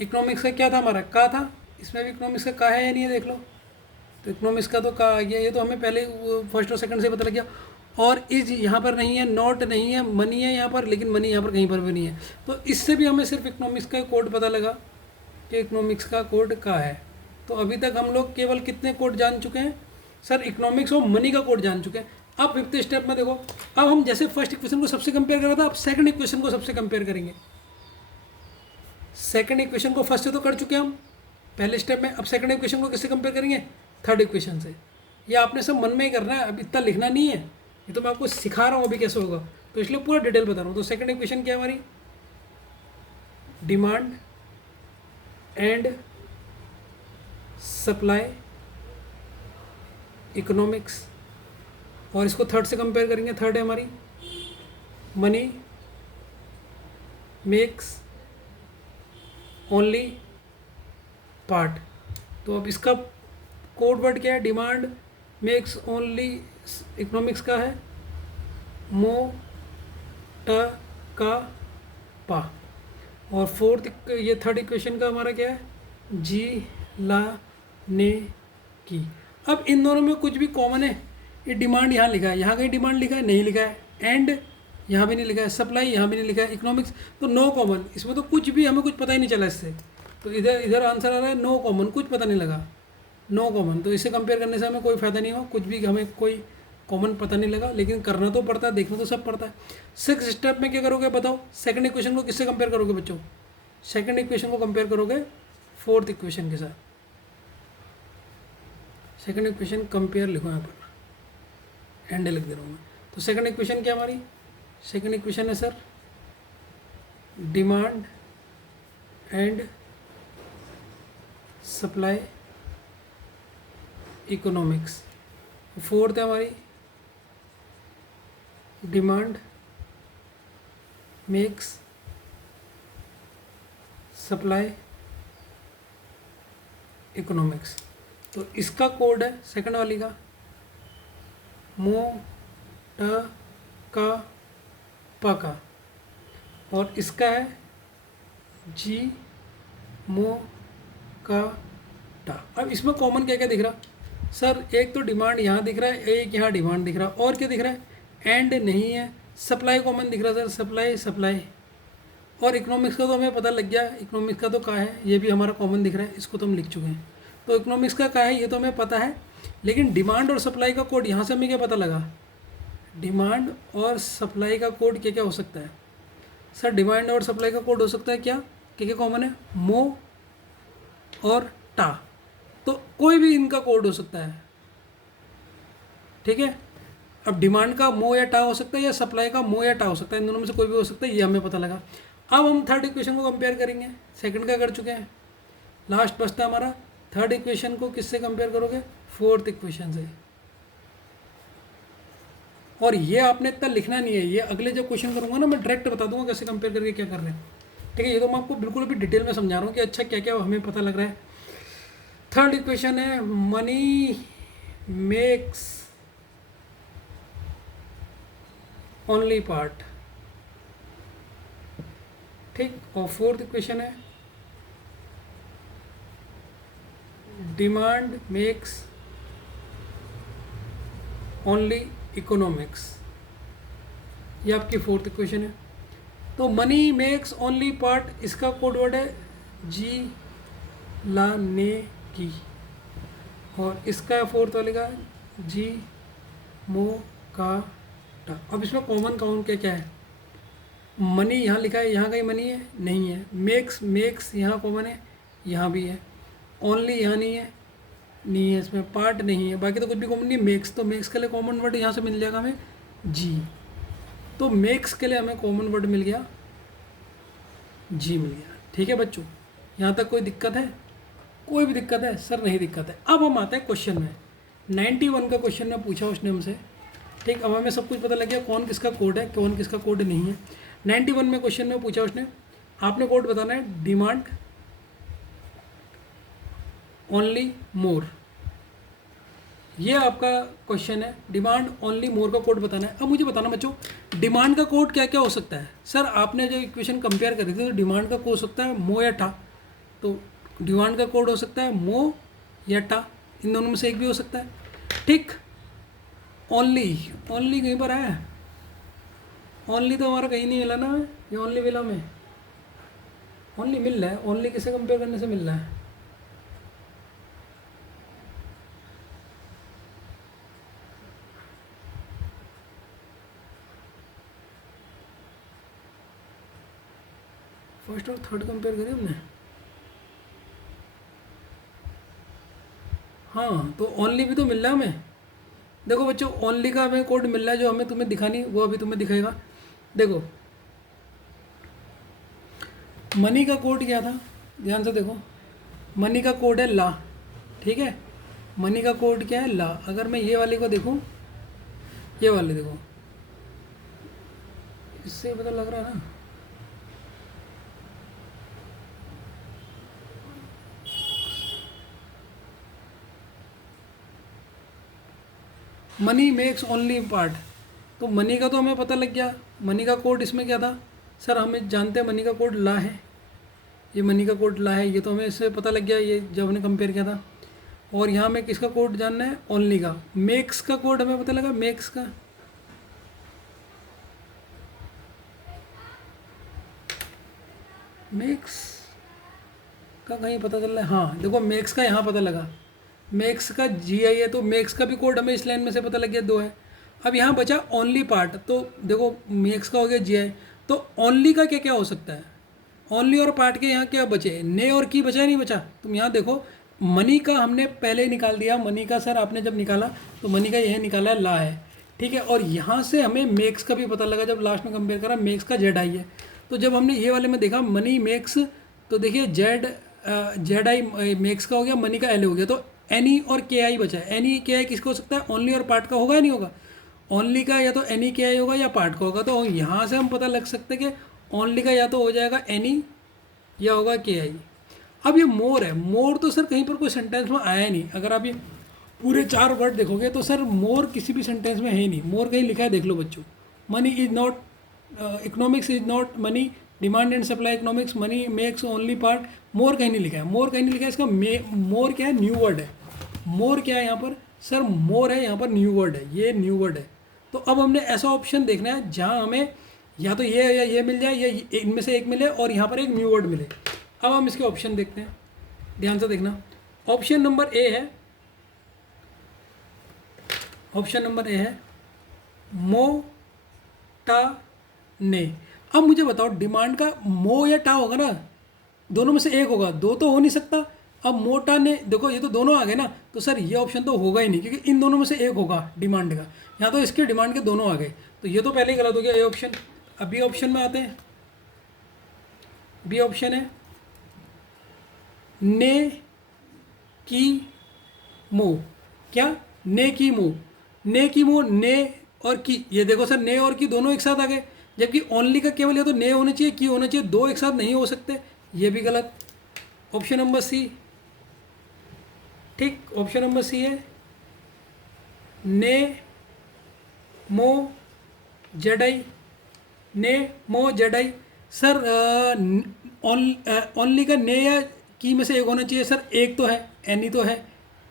इकोनॉमिक्स का क्या था हमारा? का था। इसमें भी इकोनॉमिक्स का है या नहीं है? देख लो। तो इकोनॉमिक्स का तो का आ गया, ये तो हमें पहले फर्स्ट और सेकंड से पता लग गया। और इज यहाँ पर नहीं है, नॉट नहीं है, मनी है यहाँ पर, लेकिन मनी यहाँ पर कहीं पर भी नहीं है। तो इससे भी हमें सिर्फ इकोनॉमिक्स का कोड पता लगा कि इकोनॉमिक्स का कोड का है। तो अभी तक हम लोग केवल कितने कोड जान चुके हैं सर? इकोनॉमिक्स और मनी का कोड जान चुके हैं। अब फिफ्थ स्टेप में देखो, अब हम जैसे फर्स्ट इक्वेशन को सबसे कंपेयर कर रहा था, अब सेकंड इक्वेशन को सबसे कंपेयर करेंगे। सेकंड इक्वेशन को फर्स्ट से तो कर चुके हैं हम पहले स्टेप में, अब सेकंड इक्वेशन को किससे कंपेयर करेंगे? थर्ड इक्वेशन से। ये आपने सब मन में ही करना है, अब इतना लिखना नहीं है, ये तो मैं आपको सिखा रहा हूँ अभी कैसे होगा, तो इसलिए पूरा डिटेल बता रहा हूँ। तो सेकंड इक्वेशन क्या है हमारी? डिमांड एंड सप्लाई इकोनॉमिक्स, और इसको थर्ड से कंपेयर करेंगे। थर्ड है हमारी मनी मेक्स ओनली पार्ट। तो अब इसका कोड वर्ड क्या है? डिमांड मेक्स ओनली, इकोनॉमिक्स का है मो ट का पा। और फोर्थ ये थर्ड इक्वेशन का हमारा क्या है? जी ला ने की। अब इन दोनों में कुछ भी कॉमन है? ये डिमांड यहाँ लिखा है, यहाँ कहीं डिमांड लिखा है? नहीं लिखा है। एंड यहाँ भी नहीं लिखा है, सप्लाई यहाँ भी नहीं लिखा है, इकोनॉमिक्स तो नो कॉमन। इसमें तो कुछ भी हमें कुछ पता ही नहीं चला इससे। तो इधर आंसर आ रहा है नो कॉमन, कुछ पता नहीं लगा, नो कॉमन। तो इसे कंपेयर करने से हमें कोई फ़ायदा नहीं हो, कुछ भी हमें कोई कॉमन पता नहीं लगा, लेकिन करना तो पड़ता है, देखना तो सब पड़ता है। सिक्स स्टेप में क्या करोगे बताओ? सेकंड इक्वेशन को किससे कंपेयर करोगे बच्चों? सेकंड इक्वेशन को कंपेयर करोगे फोर्थ इक्वेशन के साथ। सेकंड इक्वेशन कंपेयर लिखो यहाँ पर, एंड लिख दे रहा हूँ मैं। तो सेकंड इक्वेशन क्या हमारी? सेकंड इक्वेशन है sir demand and supply economics. Fourth है हमारी डिमांड मेक्स सप्लाई इकोनॉमिक्स। तो इसका कोड है सेकंड वाली का मो ट का प का, और इसका है जी मो का टा। अब इसमें कॉमन क्या क्या दिख रहा? सर एक तो डिमांड यहाँ दिख रहा है, एक यहाँ डिमांड दिख रहा है, और क्या दिख रहा है, एंड नहीं है, सप्लाई कॉमन दिख रहा है सर, सप्लाई सप्लाई। और इकोनॉमिक्स का तो हमें पता लग गया, इकोनॉमिक्स का तो क्या है, ये भी हमारा कॉमन दिख रहा है, इसको तो हम लिख चुके हैं। तो इकोनॉमिक्स का क्या है ये तो हमें पता है, लेकिन डिमांड और सप्लाई का कोड यहाँ से हमें क्या पता लगा, डिमांड और सप्लाई का कोड क्या क्या हो सकता है। सर डिमांड और सप्लाई का कोड हो सकता है क्या कॉमन है, मो और टा, तो कोई भी इनका कोड हो सकता है, ठीक है। अब डिमांड का मो या टा हो सकता है, या सप्लाई का मो या टा हो सकता है, इन दोनों में से कोई भी हो सकता है, ये हमें पता लगा। अब हम थर्ड इक्वेशन को कंपेयर करेंगे, सेकंड का कर चुके हैं, लास्ट बचता हमारा थर्ड इक्वेशन को किससे कंपेयर करोगे, फोर्थ इक्वेशन से। और ये आपने इतना लिखना नहीं है, ये अगले जब क्वेश्चन करूँगा ना मैं डायरेक्ट बता दूंगा कैसे कंपेयर करके क्या कर रहे हैं, ठीक है। ये तो मैं आपको बिल्कुल अभी डिटेल में समझा रहा हूँ कि अच्छा क्या क्या हमें पता लग रहा है। थर्ड इक्वेशन है मनी मेक्स ओनली पार्ट, ठीक। और फोर्थ इक्वेशन है डिमांड मेक्स ओनली इकोनॉमिक्स, ये आपकी फोर्थ इक्वेशन है। तो मनी मेक्स ओनली पार्ट, इसका कोड वर्ड है जी ला ने की, और इसका फोर्थ वाले का जी मो का टा। अब इसमें कॉमन काउंट क्या क्या है, मनी यहाँ लिखा है, यहाँ का ही मनी है, नहीं है। मेक्स मेक्स यहाँ कॉमन है, यहाँ भी है। ओनली यहाँ नहीं है, नहीं है इसमें। पार्ट नहीं है, बाकी तो कुछ भी कॉमन नहीं। मेक्स, तो मेक्स के लिए कॉमन वर्ड यहाँ से मिल जाएगा हमें जी, तो मेक्स के लिए हमें कॉमन वर्ड मिल गया जी मिल गया, ठीक है बच्चों। यहाँ तक कोई दिक्कत है, कोई भी दिक्कत है सर, नहीं दिक्कत है। अब हम आते हैं क्वेश्चन में, 91 का क्वेश्चन में पूछा उसने हमसे, ठीक। अब हमें सब कुछ पता लग गया कौन किसका कोड है, कौन किसका कोड नहीं है। 91 में क्वेश्चन में पूछा उसने, आपने कोड बताना है डिमांड ओनली मोर, ये आपका क्वेश्चन है। डिमांड ओनली मोर का कोड बताना है। अब मुझे बताना बच्चों, डिमांड का कोड क्या क्या हो सकता है। सर आपने जो इक्वेशन कंपेयर करी थी तो डिमांड का कोड हो सकता है मो या टा, तो डिमांड का कोड हो सकता है मो या टा, इन दोनों में से एक भी हो सकता है, ठीक। ओनली, ओनली कहीं पर है, ओनली तो हमारा कहीं नहीं मिला ना, ये ओनली मिला हमें, ओनली मिल रहा है। ओनली किसे कंपेयर करने से मिल रहा है, फर्स्ट और थर्ड कंपेयर करें हमने, हाँ। तो ओनली भी तो मिल रहा है हमें। देखो बच्चों, ओनली का हमें कोड मिल रहा है, जो हमें तुम्हें दिखानी वो अभी तुम्हें दिखाएगा। देखो मनी का कोड क्या था, ध्यान से देखो, मनी का कोड है ला, ठीक है। मनी का कोड क्या है, ला। अगर मैं ये वाले को देखूं, ये वाले देखो, इससे पता लग रहा है ना, मनी मेक्स ओनली पार्ट, तो मनी का तो हमें पता लग गया। मनी का कोड इसमें क्या था सर, हमें जानते हैं मनी का कोड ला है, ये मनी का कोड ला है, ये तो हमें इससे पता लग गया, ये जब हमने कंपेयर किया था। और यहाँ में किसका कोड जानना है, ओनली का। मेक्स का कोड हमें पता लगा, मेक्स का, मेक्स का कहीं पता चल रहा है, हाँ देखो मेक्स का यहाँ पता लगा, मेक्स का जी आई है, तो मेक्स का भी कोड हमें इस लाइन में से पता लग गया, 2 है। अब यहाँ बचा ओनली पार्ट, तो देखो मेक्स का हो गया जी आई, तो ओनली का क्या क्या हो सकता है, ओनली और पार्ट के यहाँ क्या बचे, ने और की बचा नहीं बचा। तुम यहाँ देखो, मनी का हमने पहले ही निकाल दिया, मनी का सर आपने जब निकाला तो मनी का यह निकाला है ला है, ठीक है। और यहाँ से हमें मेक्स का भी पता लगा, जब लास्ट में कंपेयर करा मेक्स का जेड आई है। तो जब हमने ये वाले में देखा मनी मेक्स, तो देखिए जेड आई मेक्स का हो गया, मनी का एल हो गया, तो एन ई और के आई बचा है। एन ई के आई किसका हो सकता है, ओनली और पार्ट का होगा या नहीं होगा, ओनली का या तो एन ई के आई होगा या पार्ट का होगा। तो यहाँ से हम पता लग सकते हैं कि ओनली का या तो हो जाएगा एन ई या होगा के आई। अब ये मोर है, मोर तो सर कहीं पर कोई सेंटेंस में आया नहीं। अगर आप ये पूरे 4 वर्ड देखोगे तो सर मोर किसी भी सेंटेंस में है ही नहीं। मोर कहीं लिखा है देख लो बच्चों, money is not, economics is not money, demand and supply economics, money makes only part, more कहीं नहीं लिखा है, मोर कहीं नहीं लिखा है। इसका मोर क्या है, न्यू वर्ड है, मोर क्या है यहाँ पर? सर मोर है यहाँ पर, न्यू वर्ड है, ये न्यू वर्ड है। तो अब हमने ऐसा ऑप्शन देखना है जहाँ हमें या तो ये या ये मिल जाए या इनमें से एक मिले और यहाँ पर एक न्यू वर्ड मिले। अब हम इसके ऑप्शन देखते हैं, ध्यान से देखना। ऑप्शन नंबर ए है, ऑप्शन नंबर ए है मो टा ने। अब मुझे बताओ डिमांड का मो या टा होगा ना, दोनों में से एक होगा, दो तो हो नहीं सकता। अब मोटा ने, देखो ये तो दोनों आ गए ना, तो सर ये ऑप्शन तो होगा ही नहीं क्योंकि इन दोनों में से एक होगा डिमांड का। यहाँ तो इसके डिमांड के दोनों आ गए, तो ये तो पहले ही गलत हो गया ए ऑप्शन। अब बी ऑप्शन में आते हैं। बी ऑप्शन है ने की मो। क्या? ने की मो, ने की मो, ने और की, ये देखो सर ने और की दोनों एक साथ आ गए, जबकि ओनली का केवल या तो ने होना चाहिए की होना चाहिए, दो एक साथ नहीं हो सकते, ये भी गलत। ऑप्शन नंबर सी, ठीक, ऑप्शन नंबर सी है ने मो जडाई, ने मो जडाई। सर ओनली का ने या की में से एक होना चाहिए सर, एक तो है, एनी तो है,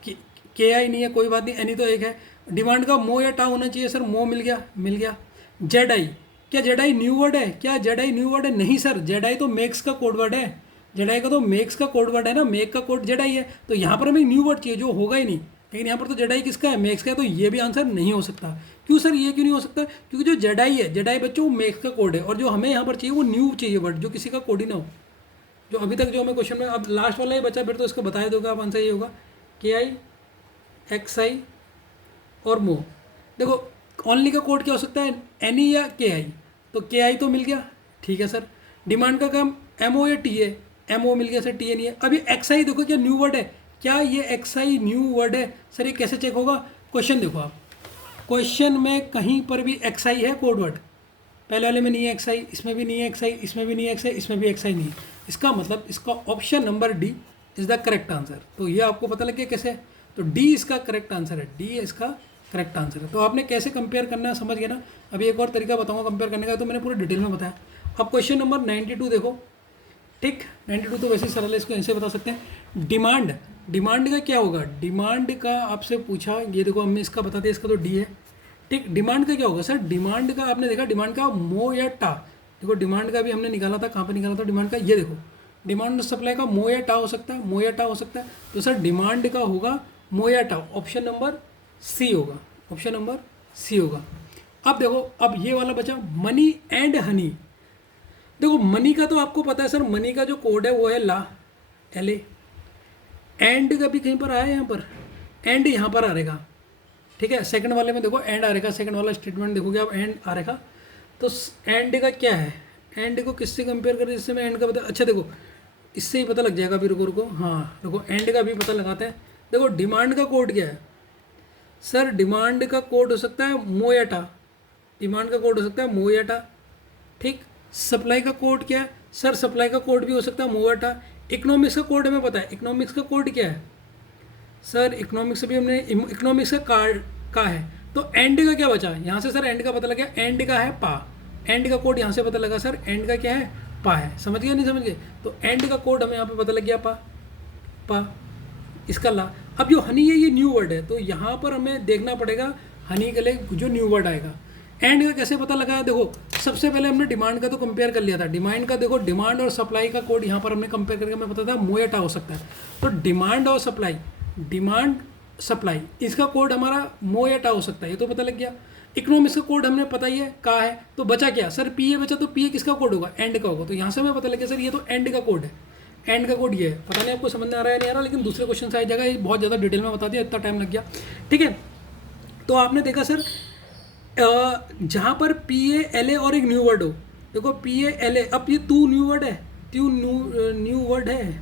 के आई नहीं है, कोई बात नहीं, एनी तो एक है। डिमांड का मो या टा होना चाहिए सर, मो मिल गया, मिल गया। जेड आई, क्या जेड आई न्यू वर्ड है? क्या जेड आई न्यू वर्ड है? नहीं सर, जेड आई तो मेक्स का कोड वर्ड है, जेड आई का तो मेक्स का कोड वर्ड है ना, मेक का कोड जेड आई है। तो यहाँ पर हमें न्यू वर्ड चाहिए जो होगा ही नहीं, लेकिन यहाँ पर तो जेड आई किसका है? मेक्स का है, तो ये भी आंसर नहीं हो सकता। क्यों सर, ये क्यों नहीं हो सकता? क्योंकि जो जेड आई है, जेड आई बच्चों वो मेक्स का कोड है, और जो हमें यहाँ पर चाहिए वो न्यू चाहिए वर्ड, जो किसी का कोड ही ना हो। जो अभी तक जो हमें क्वेश्चन में, अब लास्ट वाला ही बचा, फिर तो इसको बता दोगे आप, आंसर ये होगा के आई एक्स आई और मो। देखो ओनली का कोड क्या हो सकता है? एनी या के आई, तो के आई तो मिल गया, ठीक है सर। डिमांड का काम एम ओ या टी ए, एम ओ मिल गया सर, टी ए नहीं है। अभी एक्स आई देखो, क्या न्यू वर्ड है? क्या ये एक्स आई न्यू वर्ड है? सर ये कैसे चेक होगा? क्वेश्चन देखो आप, क्वेश्चन में कहीं पर भी एक्स आई है कोड वर्ड, पहले वाले में नहीं है एक्स आई, इसमें भी नहीं है एक्स आई, इसमें भी नहीं है एक्स आई, इसमें भी एक्स आई नहीं है। इसका मतलब इसका option number D is the correct answer. तो ये आपको पता लग गया कैसे, तो डी इसका करेक्ट आंसर है, डी इसका करेक्ट आंसर है। तो आपने कैसे कंपेयर करना है समझ गए ना। अभी एक और तरीका बताऊंगा कंपेयर करने का, तो मैंने पूरे डिटेल में बताया। अब क्वेश्चन नंबर 92 देखो, ठीक, 92 तो वैसे ही सरल है, इसको ऐसे बता सकते हैं। डिमांड, डिमांड का क्या होगा? डिमांड का आपसे पूछा, ये देखो हमने इसका बता दिया, इसका तो डी है, ठीक। डिमांड का क्या होगा सर? डिमांड का आपने देखा, डिमांड का मो या टा, देखो डिमांड का भी हमने निकाला था, कहाँ पे निकाला था डिमांड का, ये देखो डिमांड सप्लाई का मो या टा हो सकता है, मो या टा हो सकता है। तो सर डिमांड का होगा मो या टा, ऑप्शन नंबर सी होगा, ऑप्शन नंबर सी होगा। अब देखो, अब ये वाला बचा मनी एंड हनी। देखो मनी का तो आपको पता है सर, मनी का जो कोड है वो है ला, एल ए। एंड का भी कहीं पर आया है, यहाँ पर एंड यहाँ पर आ रहेगा, ठीक है। सेकंड वाले में देखो एंड आ रहेगा, सेकंड वाला स्टेटमेंट देखोगे आप, एंड आ रहेगा। तो एंड का क्या है? एंड को किससे कंपेयर करें जिससे मैं एंड का पता, अच्छा देखो इससे ही पता लग जाएगा। अभी रुको रुको, हाँ देखो एंड का भी पता लगाते हैं। देखो डिमांड का कोड क्या है सर? डिमांड का कोड हो सकता है मोयाटा, डिमांड का कोड हो सकता है मोयाटा, ठीक। सप्लाई का कोड क्या है सर? सप्लाई का कोड भी हो सकता है मोयाटा। इकोनॉमिक्स का कोड हमें पता है, इकोनॉमिक्स का कोड क्या है सर? इकोनॉमिक्स भी हमने, इकोनॉमिक्स का कार्ड का है। तो एंड का क्या बचा यहाँ से सर? एंड का पता लगा, एंड का है पा, एंड का कोड यहाँ से पता लगा सर, एंड का क्या है? पा है। समझ गए नहीं समझ गए? तो एंड का कोड हमें यहाँ पे पता लग गया, पा, पा, इसका ला। अब जो हनी है ये न्यू वर्ड है, तो यहाँ पर हमें देखना पड़ेगा हनी के लिए जो न्यू वर्ड आएगा। एंड का कैसे पता लगा? देखो सबसे पहले हमने डिमांड का तो कंपेयर कर लिया था, डिमांड का देखो, डिमांड और सप्लाई का कोड यहाँ पर हमने कंपेयर करके हमें पता था मोएटा हो सकता है। तो डिमांड और सप्लाई, डिमांड सप्लाई, इसका कोड हमारा मोएटा हो सकता है, ये तो पता लग गया। इकोनॉमिक्स का कोड हमने पता ही है का है, तो बचा क्या सर? पी ए बचा, तो पी ए किसका कोड होगा? एंड का होगा। तो यहाँ से हमें पता लग गया सर ये तो एंड का कोड है, एंड का कोड ये है। पता नहीं आपको समझ में आ रहा है नहीं आ रहा, लेकिन दूसरे क्वेश्चन से आ जाएगा, ये बहुत ज़्यादा डिटेल में बता दिया, इतना टाइम लग गया, ठीक है। तो आपने देखा सर जहाँ पर पी ए एल ए और एक न्यू वर्ड हो, देखो पी ए एल ए, अब ये टू न्यू वर्ड है, टू न्यू वर्ड है,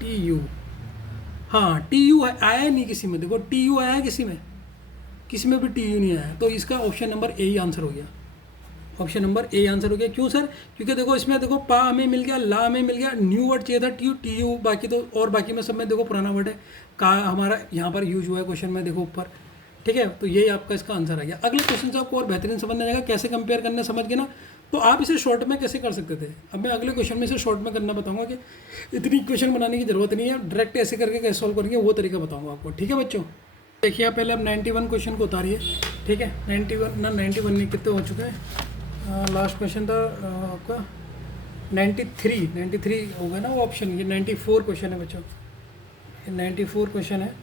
टी यू, हाँ टी यू आया नहीं किसी में, देखो टी यू आया है किसी में भी टी यू नहीं आया, तो इसका ऑप्शन नंबर ए ही आंसर हो गया, ऑप्शन नंबर ए आंसर हो गया। क्यों सर? क्योंकि देखो इसमें देखो पा हमें मिल गया, ला हमें मिल गया, न्यू वर्ड चाहिए था टी यू, बाकी तो और बाकी में सब में देखो पुराना वर्ड है, का हमारा यहाँ पर यूज हुआ है क्वेश्चन में, देखो ऊपर, ठीक है। तो यही आपका इसका आंसर आ गया। अगले क्वेश्चन से आपको और बेहतरीन समझ में आएगा कैसे कंपेयर करना, समझ गए ना। तो आप इसे शॉर्ट में कैसे कर सकते थे? अब मैं अगले क्वेश्चन में इसे शॉर्ट में करना बताऊंगा कि इतनी इक्वेशन बनाने की जरूरत नहीं है, डायरेक्ट ऐसे करके कैसे सॉल्व करेंगे वो तरीका बताऊंगा आपको। ठीक है बच्चों, देखिए आप पहले अब 91 क्वेश्चन को उतारिए। ठीक है, 91 ना 91 नहीं, कितने हो चुके हैं? लास्ट क्वेश्चन था आपका 93 हो गया ना वो ऑप्शन। ये 94 क्वेश्चन है बच्चों, ये 94 क्वेश्चन है।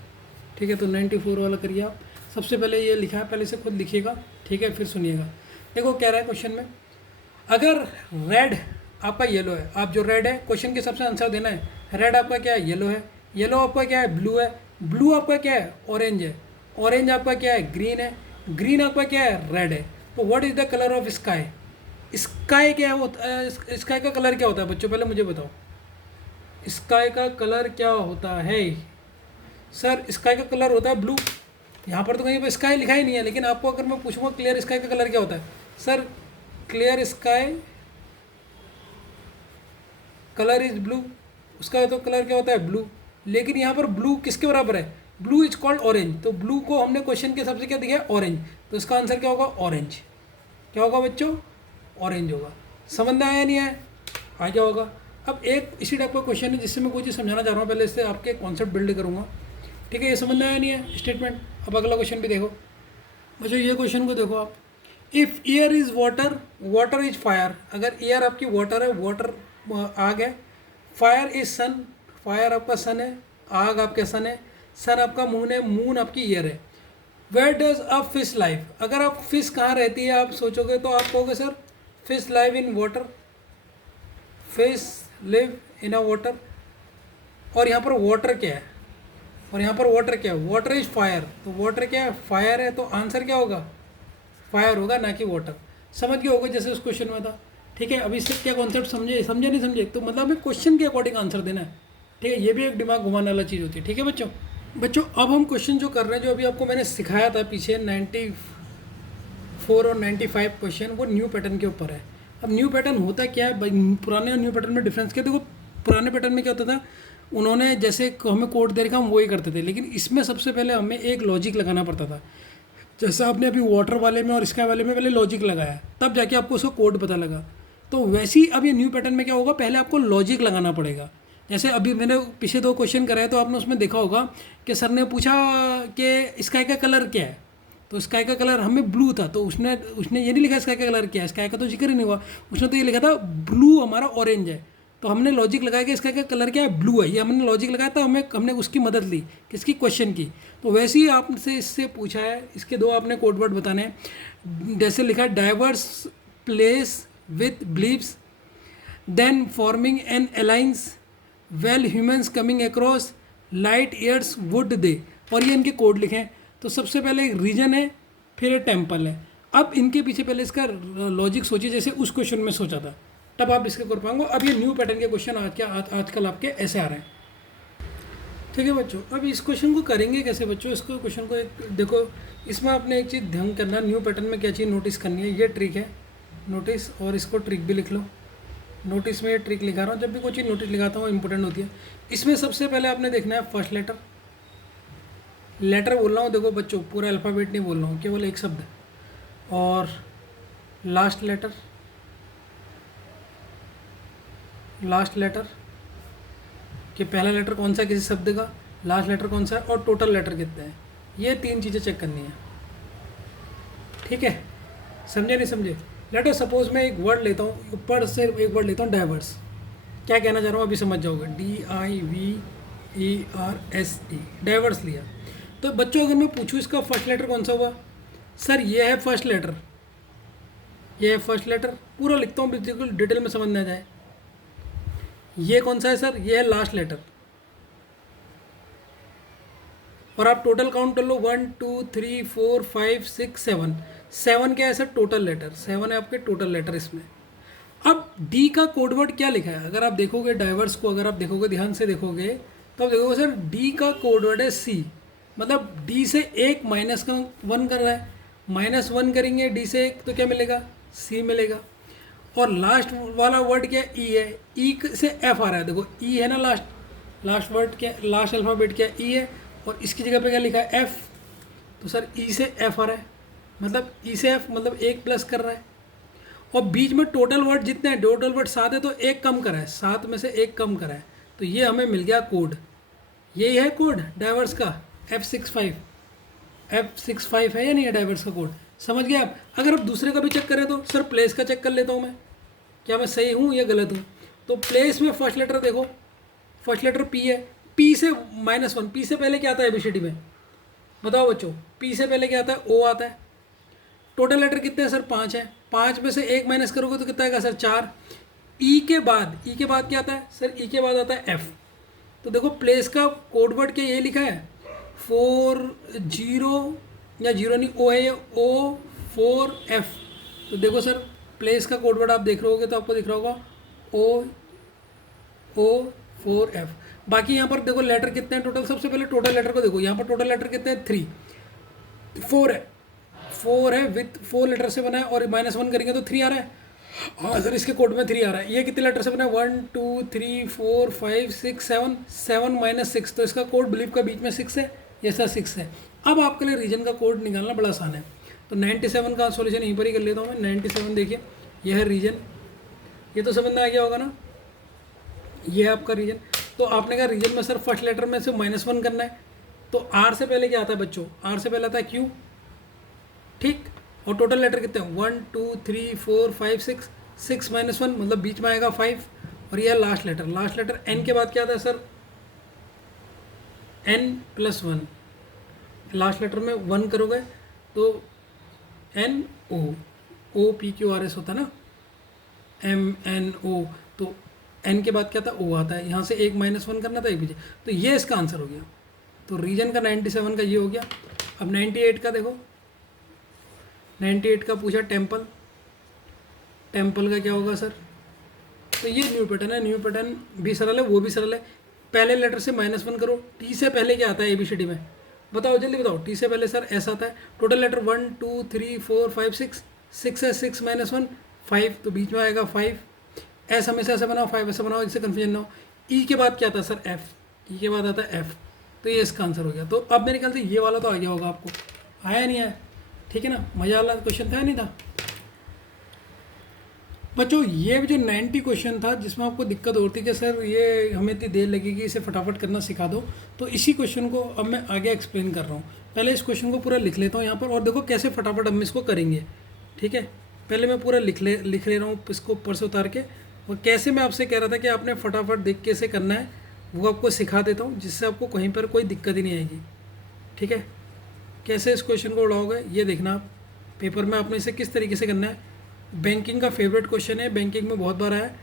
ठीक है, तो 94 वाला करिए आप। सबसे पहले ये लिखा है, पहले से खुद लिखिएगा। ठीक है, फिर सुनिएगा। देखो क्या रहा है क्वेश्चन में, अगर रेड आपका येलो है, आप जो रेड है क्वेश्चन के सबसे आंसर देना है। रेड आपका क्या है? येलो है। येलो आपका क्या है? ब्लू है। ब्लू आपका क्या है? ऑरेंज है। ऑरेंज आपका क्या है? ग्रीन है। ग्रीन आपका क्या है? रेड है। तो what is the colour of sky? Sky क्या होता है? स्काई का कलर क्या होता है बच्चों, पहले मुझे बताओ। स्काई का कलर क्या होता है? सर स्काई का कलर होता है ब्लू। यहाँ पर तो कहीं पर स्काई लिखा ही नहीं है, लेकिन आपको अगर मैं पूछूंगा क्लियर स्काई का कलर क्या होता है, sir clear sky colour is blue, उसका तो कलर क्या होता है? ब्लू। लेकिन यहाँ पर ब्लू किसके बराबर है? Blue is called orange. तो ब्लू को हमने क्वेश्चन के हिसाब से क्या दिया है? ऑरेंज। तो इसका आंसर क्या होगा? ऑरेंज। क्या होगा बच्चों? ऑरेंज होगा। समझ में आया नहीं आया? आ क्या होगा? अब एक इसी टाइप का क्वेश्चन है जिससे मैं कोई चीज़ समझाना चाह रहा हूँ, पहले इससे आपके कॉन्सेप्ट बिल्ड करूँगा। ठीक है, ये समझ में आया नहीं है स्टेटमेंट? अब अगला क्वेश्चन भी देखो बच्चों, ये क्वेश्चन को देखो आप। If air is water, water is fire. अगर एयर आपकी वाटर है, वाटर आग है। फायर इज सन, फायर आपका सन है, आग आपका सन है। सन आपका मून है, मून आपकी ईयर है। Where does a fish life? अगर आप फिश कहाँ रहती है आप सोचोगे तो आप कहोगे sir fish live in water, fish live in a water. और यहाँ पर वाटर क्या है? और यहाँ पर वाटर क्या है? Water is fire. तो वाटर क्या है? फायर है। तो आंसर क्या होगा? फायर होगा, ना कि वाटर। समझ गए होगा जैसे उस क्वेश्चन में था। ठीक है, अभी इससे क्या कॉन्सेप्ट समझे? समझे नहीं समझे? तो मतलब हमें क्वेश्चन के अकॉर्डिंग आंसर देना है। ठीक है, ये भी एक दिमाग घुमाने वाला चीज़ होती है। ठीक है बच्चों, अब हम क्वेश्चन जो कर रहे हैं, जो अभी आपको मैंने सिखाया था पीछे 94 और 95 क्वेश्चन, वो न्यू पैटर्न के ऊपर है। अब न्यू पैटर्न होता क्या है? पुराने और न्यू पैटर्न में डिफरेंस क्या? देखो पुराने पैटर्न में क्या होता था, उन्होंने जैसे हमें कोड दे रखा हम वही करते थे, लेकिन इसमें सबसे पहले हमें एक लॉजिक लगाना पड़ता था। जैसे आपने अभी वाटर वाले में और स्काई वाले में पहले लॉजिक लगाया, तब जाके आपको उसका कोड पता लगा। तो वैसे ही अब ये न्यू पैटर्न में क्या होगा, पहले आपको लॉजिक लगाना पड़ेगा। जैसे अभी मैंने पिछले 2 क्वेश्चन कराए, तो आपने उसमें देखा होगा कि सर ने पूछा कि स्काई का कलर क्या है, तो स्काई का कलर हमें ब्लू था। तो उसने ये नहीं लिखा स्काई का कलर क्या है, स्काई का तो जिक्र ही नहीं हुआ। उसने तो ये लिखा था ब्लू हमारा ऑरेंज है। तो हमने लॉजिक लगाया कि इसका क्या कलर क्या है? ब्लू है। ये हमने लॉजिक लगाया था, हमने उसकी मदद ली, किसकी? क्वेश्चन की। तो वैसे ही आपसे इससे पूछा है, इसके 2 आपने कोड वर्ड बताने हैं। जैसे लिखा है diverse place with believes then forming an alliance well humans coming across light years would they. और ये इनके कोड लिखे हैं। तो सबसे पहले एक रीजन है, फिर एक टेम्पल है। अब इनके पीछे पहले इसका लॉजिक सोचिए, जैसे उस क्वेश्चन में सोचा था, तब आप इसके कर पाएंगे। अब ये न्यू पैटर्न के क्वेश्चन आजकल आपके ऐसे आ रहे हैं। ठीक है बच्चों, अब इस क्वेश्चन को करेंगे कैसे बच्चों? इसको क्वेश्चन को एक देखो, इसमें आपने एक चीज़ ध्यान करना, न्यू पैटर्न में क्या चीज़ नोटिस करनी है। ये ट्रिक है नोटिस, और इसको ट्रिक भी लिख लो। नोटिस में ये ट्रिक लिखा रहा हूँ, जब भी कोई चीज़ नोटिस लिखाता हूँ इंपॉर्टेंट होती है। इसमें सबसे पहले आपने देखना है फर्स्ट लेटर बोल रहा हूँ। देखो बच्चों, पूरा अल्फ़ाबेट नहीं बोल रहा हूँ, केवल एक शब्द। और लास्ट लेटर कि पहला लेटर कौन सा है किसी शब्द का, लास्ट लेटर कौन सा है, और टोटल लेटर कितने हैं। ये 3 चीज़ें चेक करनी है। ठीक है, समझे नहीं समझे? लेटर सपोज मैं एक वर्ड लेता हूँ, ऊपर से एक वर्ड लेता हूँ डाइवर्स। क्या कहना चाह रहा हूँ अभी समझ जाओगे। DIVERSE, डाइवर्स लिया। तो बच्चों अगर मैं पूछूँ इसका फर्स्ट लेटर कौन सा हुआ, सर ये है फर्स्ट लेटर, ये है फर्स्ट लेटर। पूरा लिखता हूँ बिल्कुल डिटेल में समझ में आ जाए। ये कौन सा है सर? ये है लास्ट लेटर। और आप टोटल काउंट कर लो, 1 2 3 4 5 6 7। 7 क्या है सर? Total letter. 7 है आपके टोटल लेटर इसमें। अब डी का कोडवर्ड क्या लिखा है? अगर आप देखोगे डाइवर्स को, अगर आप देखोगे ध्यान से देखोगे, तो आप देखोगे सर डी का कोडवर्ड है सी। मतलब डी से एक -1 कर रहा है, -1 करेंगे डी से एक, तो क्या मिलेगा? सी मिलेगा। और लास्ट वाला वर्ड क्या है? ई है। ई से एफ आ रहा है। देखो ई है ना, लास्ट वर्ड क्या, लास्ट अल्फ़ाबेट क्या? ई है। और इसकी जगह पे क्या लिखा है? एफ। तो सर ई से एफ आ रहा है, मतलब ई से एफ मतलब 1 प्लस कर रहा है। और बीच में टोटल वर्ड जितने हैं, टोटल वर्ड 7 है तो एक कम करा है, 7 में से एक कम करा है, तो ये हमें मिल गया कोड। यही है कोड डाइवर्स का F65 है या नहीं है डाइवर्स का कोड, समझ गए आप। अगर आप दूसरे का भी चेक करें तो सर प्लेस का चेक कर लेता हूँ मैं, क्या मैं सही हूँ या गलत हूँ। तो प्लेस में फर्स्ट लेटर देखो, फर्स्ट लेटर P है, P से -1, P से पहले क्या आता है ABCD में, बताओ बच्चों, P से पहले क्या आता है, O आता है। टोटल लेटर कितने हैं सर, 5 है, 5 में से एक माइनस करोगे तो कितना आएगा सर, 4। ई के बाद क्या आता है सर, ई के बाद आता है F। तो देखो प्लेस का कोड वर्ड क्या ये लिखा है 40 या 0 नहीं, O है ये, O4F। तो देखो सर प्लेस का कोड वर्ड आप देख रहे होगे तो आपको दिख रहा होगा O4F। बाकी यहाँ पर देखो लेटर कितने हैं टोटल, सबसे पहले टोटल लेटर को देखो, यहाँ पर टोटल लेटर कितने हैं, 3, 4 है विथ 4 लेटर से बना है, और -1 करेंगे तो 3 आ रहा है। हाँ सर इसके कोड में 3 आ रहा है। ये कितने लेटर से बना है, 1 2 3 4 5 6 7, 7 - 6, तो इसका कोड बिलीव का बीच में 6 है, ये सर 6 है। अब आपके लिए रीजन का कोड निकालना बड़ा आसान है, तो 97 का सॉल्यूशन यहीं पर ही कर लेता हूँ मैं। 97 देखिए यह है रीजन, ये तो समझ में आ गया होगा ना, ये है आपका रीजन। तो आपने कहा रीजन में सर फर्स्ट लेटर में से -1 करना है, तो R से पहले क्या आता है बच्चों, R से पहले आता है Q, ठीक। और टोटल लेटर कितने हैं, 1 2 3 4 5 6, 6 -1 मतलब बीच में आएगा 5, और यह है last letter. Last letter N के बाद क्या आता है सर, N+1, लास्ट लेटर में 1 करोगे तो NO, OPQRS होता है ना, MNO, तो N के बाद क्या था, O आता है, यहाँ से एक -1 करना था एक पीछे, तो ये इसका आंसर हो गया। तो रीजन का 97 का ये हो गया। अब 98 का देखो, 98 का पूछा टेम्पल, टेम्पल का क्या होगा सर, तो ये न्यू पैटर्न है, न्यू पैटर्न भी सरल है वो भी सरल है। पहले लेटर से -1 करो, टी से पहले क्या आता है ABCD में, बताओ जल्दी बताओ, टी से पहले सर ऐसा आता है। टोटल लेटर 1 2 3 4 5 6, 6 है, 6 -1 5, तो बीच में आएगा 5। एस हमेशा ऐसे बनाओ, 5 ऐसे बनाओ, इससे कन्फ्यूजन ना हो। ई के बाद क्या आता है सर, F, ई के बाद आता है F, तो ये इसका आंसर हो गया। तो अब मेरे ख्याल से ये वाला तो आ गया होगा आपको, आया नहीं आया, ठीक है ना, मजा वाला क्वेश्चन था या नहीं था बच्चों। ये जो 90 क्वेश्चन था जिसमें आपको दिक्कत होती कि सर ये हमें इतनी देर लगेगी, इसे फटाफट करना सिखा दो, तो इसी क्वेश्चन को अब मैं आगे एक्सप्लेन कर रहा हूँ। पहले इस क्वेश्चन को पूरा लिख लेता हूँ यहाँ पर, और देखो कैसे फटाफट हम इसको करेंगे, ठीक है। पहले मैं पूरा लिख ले रहा हूँ इसको ऊपर से उतार के, और कैसे मैं आपसे कह रहा था कि आपने फटाफट देख के इसे करना है, वो आपको सिखा देता हूँ, जिससे आपको कहीं पर कोई दिक्कत ही नहीं आएगी, ठीक है। कैसे इस क्वेश्चन को उड़ाओगे ये देखना आप पेपर में, आपने इसे किस तरीके से करना है। बैंकिंग का फेवरेट क्वेश्चन है, बैंकिंग में बहुत बार आया है,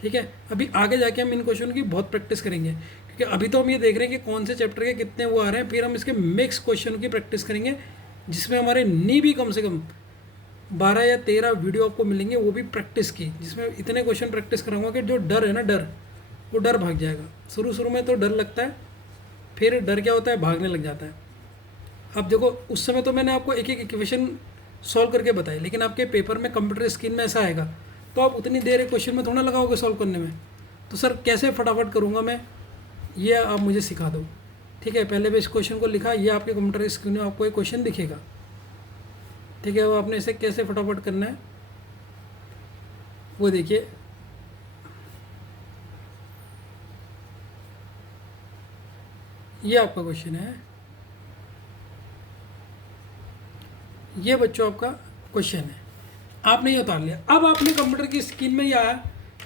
ठीक है। अभी आगे जाके हम इन क्वेश्चन की बहुत प्रैक्टिस करेंगे, क्योंकि अभी तो हम ये देख रहे हैं कि कौन से चैप्टर के कितने वो आ रहे हैं, फिर हम इसके मिक्स क्वेश्चन की प्रैक्टिस करेंगे, जिसमें हमारे नहीं भी कम से कम 12 या 13 वीडियो आपको मिलेंगे, वो भी प्रैक्टिस की, जिसमें इतने क्वेश्चन प्रैक्टिस कराऊंगा कि जो डर है ना, डर, वो डर भाग जाएगा। शुरू में तो डर लगता है, फिर डर क्या होता है, भागने लग जाता है। अब देखो उस समय तो मैंने आपको एक एक इक्वेशन सॉल्व करके बताई, लेकिन आपके पेपर में कंप्यूटर स्क्रीन में ऐसा आएगा, तो आप उतनी देर एक क्वेश्चन में थोड़ा लगाओगे सॉल्व करने में। तो सर कैसे फटाफट करूँगा मैं, ये आप मुझे सिखा दो, ठीक है। पहले भी इस क्वेश्चन को लिखा, ये आपके कंप्यूटर स्क्रीन में आपको एक क्वेश्चन दिखेगा, ठीक है। वो आपने इसे कैसे फटाफट करना है वो देखिए। ये आपका क्वेश्चन है, ये बच्चों आपका क्वेश्चन है, आपने ये उतार लिया। अब आपने कंप्यूटर की स्क्रीन में ही आया,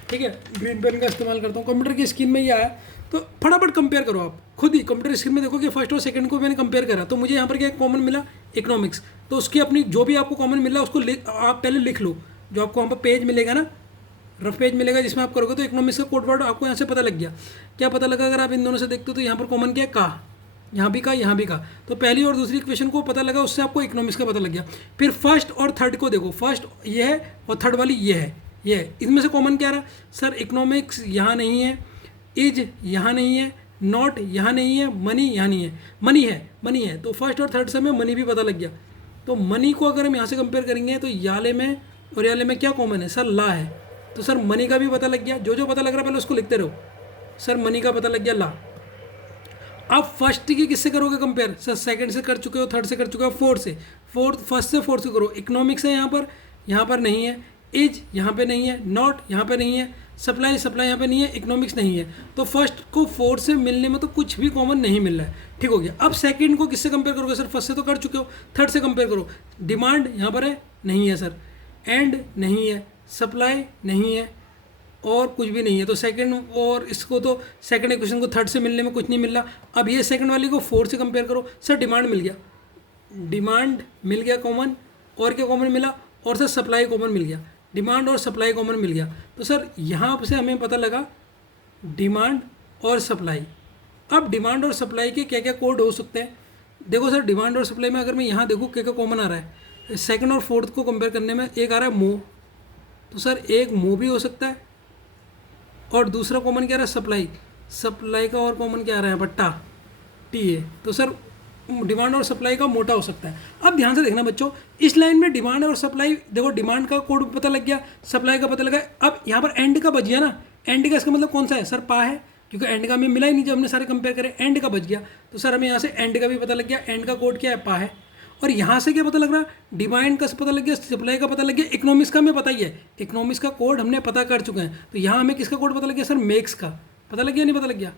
ठीक है, ग्रीन पेन का इस्तेमाल करता हूँ, कंप्यूटर की स्क्रीन में ही आया, तो फटाफट कंपेयर करो आप खुद ही। कंप्यूटर स्क्रीन में देखो कि फर्स्ट और सेकंड को मैंने कंपेयर करा, तो मुझे यहाँ पर क्या कॉमन मिला, इकोनॉमिक्स। तो उसकी अपनी जो भी आपको कॉमन मिला उसको आप पहले लिख लो, जो आपको वहाँ पर पेज मिलेगा ना, रफ पेज मिलेगा जिसमें आप करोगे, तो इकोनॉमिक्स का कोड वर्ड आपको यहाँ से पता लग गया। क्या पता लगा, अगर आप इन दोनों से देखते हो तो यहाँ पर कॉमन क्या है, का, यहाँ भी का, यहाँ भी का, तो पहली और दूसरी इक्वेशन को पता लगा, उससे आपको इकोनॉमिक्स का पता लग गया। फिर फर्स्ट और थर्ड को देखो, फर्स्ट ये है और थर्ड वाली ये है, ये है, इसमें से कॉमन क्या रहा सर, इकोनॉमिक्स यहाँ नहीं है, इज यहाँ नहीं है, नॉट यहाँ नहीं है, मनी यहाँ नहीं है, मनी है, तो फर्स्ट और थर्ड से हमें मनी भी पता लग गया। तो मनी को अगर हम यहाँ से कंपेयर करेंगे तो याले में और याले में क्या कॉमन है सर, ला है, तो सर मनी का भी पता लग गया। जो जो पता लग रहा है पहले उसको लिखते रहो, सर मनी का पता लग गया, ला। अब फर्स्ट की किससे करोगे कंपेयर, सर सेकंड से कर चुके हो, थर्ड से कर चुके हो, फोर्थ से, फर्स्ट से फोर्थ से करो। इकोनॉमिक्स है यहाँ पर नहीं है, इज यहाँ पे नहीं है, नॉट यहाँ पे नहीं है, सप्लाई यहाँ पे नहीं है, इकोनॉमिक्स नहीं है। तो फर्स्ट को फोर्थ से मिलने में तो कुछ भी कॉमन नहीं मिल रहा है। ठीक हो गया। अब सेकंड को किससे कंपेयर करोगे सर? फर्स्ट से तो कर चुके हो, थर्ड से कंपेयर करो। डिमांड यहाँ पर है, नहीं है सर। एंड नहीं है, सप्लाई नहीं है, और कुछ भी नहीं है। तो सेकंड और इसको तो सेकंड इक्वेशन को थर्ड से मिलने में कुछ नहीं मिल रहा। अब ये सेकंड वाली को फोर्थ से कंपेयर करो। सर डिमांड मिल गया, डिमांड मिल गया कॉमन, और क्या कॉमन मिला? और सर सप्लाई कॉमन मिल गया, डिमांड और सप्लाई कॉमन मिल गया। तो सर यहाँ से हमें पता लगा डिमांड और सप्लाई। अब डिमांड और सप्लाई के क्या क्या कोड हो सकते हैं? देखो सर, डिमांड और सप्लाई में अगर मैं यहाँ देखूँ क्या क्या कॉमन आ रहा है, सेकंड और फोर्थ को कंपेयर करने में एक आ रहा है मो। तो सर एक मो भी हो सकता है, और दूसरा कॉमन क्या आ रहा है? सप्लाई। सप्लाई का और कॉमन क्या आ रहा है? बट्टा, टी है। तो सर डिमांड और सप्लाई का मोटा हो सकता है। अब ध्यान से देखना बच्चों, इस लाइन में डिमांड और सप्लाई, देखो डिमांड का कोड पता लग गया, सप्लाई का पता लगा। अब यहाँ पर एंड का बच गया ना, एंड का इसका मतलब कौन सा है सर? पा है, क्योंकि एंड का हमें मिला ही नहीं जब हमने सारे कंपेयर करे, एंड का बच गया। तो सर हमें यहाँ से एंड का भी पता लग गया, एंड का कोड क्या है? पा है। और यहाँ से क्या पता लग रहा? डिमांड का पता लग गया, सप्लाई का पता लग गया, इकोनॉमिक्स का हमें पता ही है, इकोनॉमिक्स का कोड हमने पता कर चुके हैं। तो यहाँ हमें किसका कोड पता लग गया सर? मेक्स का पता लग गया, नहीं पता लग गया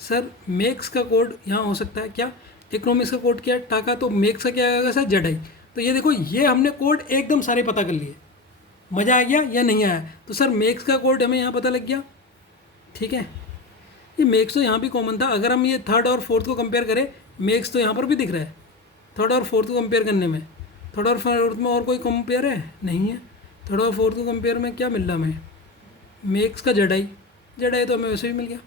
सर? मेक्स का कोड यहाँ हो सकता है क्या? इकोनॉमिक्स का कोड क्या है? टाका। तो मेक्स का क्या आएगा सर? Z I. तो ये देखो, ये हमने कोड एकदम सारे पता कर लिए। मज़ा आ गया या नहीं आया? तो सर मेक्स का कोड हमें यहाँ पता लग गया। ठीक है, ये मेक्स तो यहाँ भी कॉमन था। अगर हम ये थर्ड और फोर्थ को कंपेयर करें, मेक्स तो यहाँ पर भी दिख रहा है। थर्ड और फोर्थ को कंपेयर करने में, थर्ड और फोर्थ में और कोई कंपेयर है? नहीं है। थर्ड और फोर्थ को कंपेयर में क्या मिल रहा हमें? मेक्स का जेड आई। जेड आई तो हमें वैसे भी मिल गया,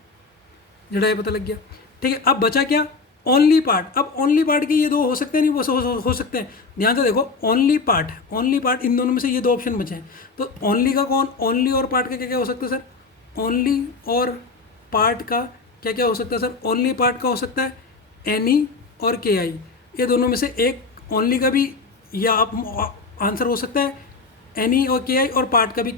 जेड आई पता लग गया। ठीक है, अब बचा क्या? Only part. अब ओनली पार्ट के ये दो हो सकते हैं, नहीं वो हो सकते हैं। ध्यान से देखो, ओनली पार्ट, ओनली पार्ट, इन दोनों में से ये दो ऑप्शन बचे हैं। तो ओनली का कौन? ओनली और पार्ट का क्या क्या हो सकता है सर? ओनली और पार्ट का क्या क्या हो सकता है सर? ओनली पार्ट का हो सकता है एनी और के आई। ये दोनों में से एक ओनली का भी या आप आंसर हो सकता है एनी और के आई, और पार्ट का भी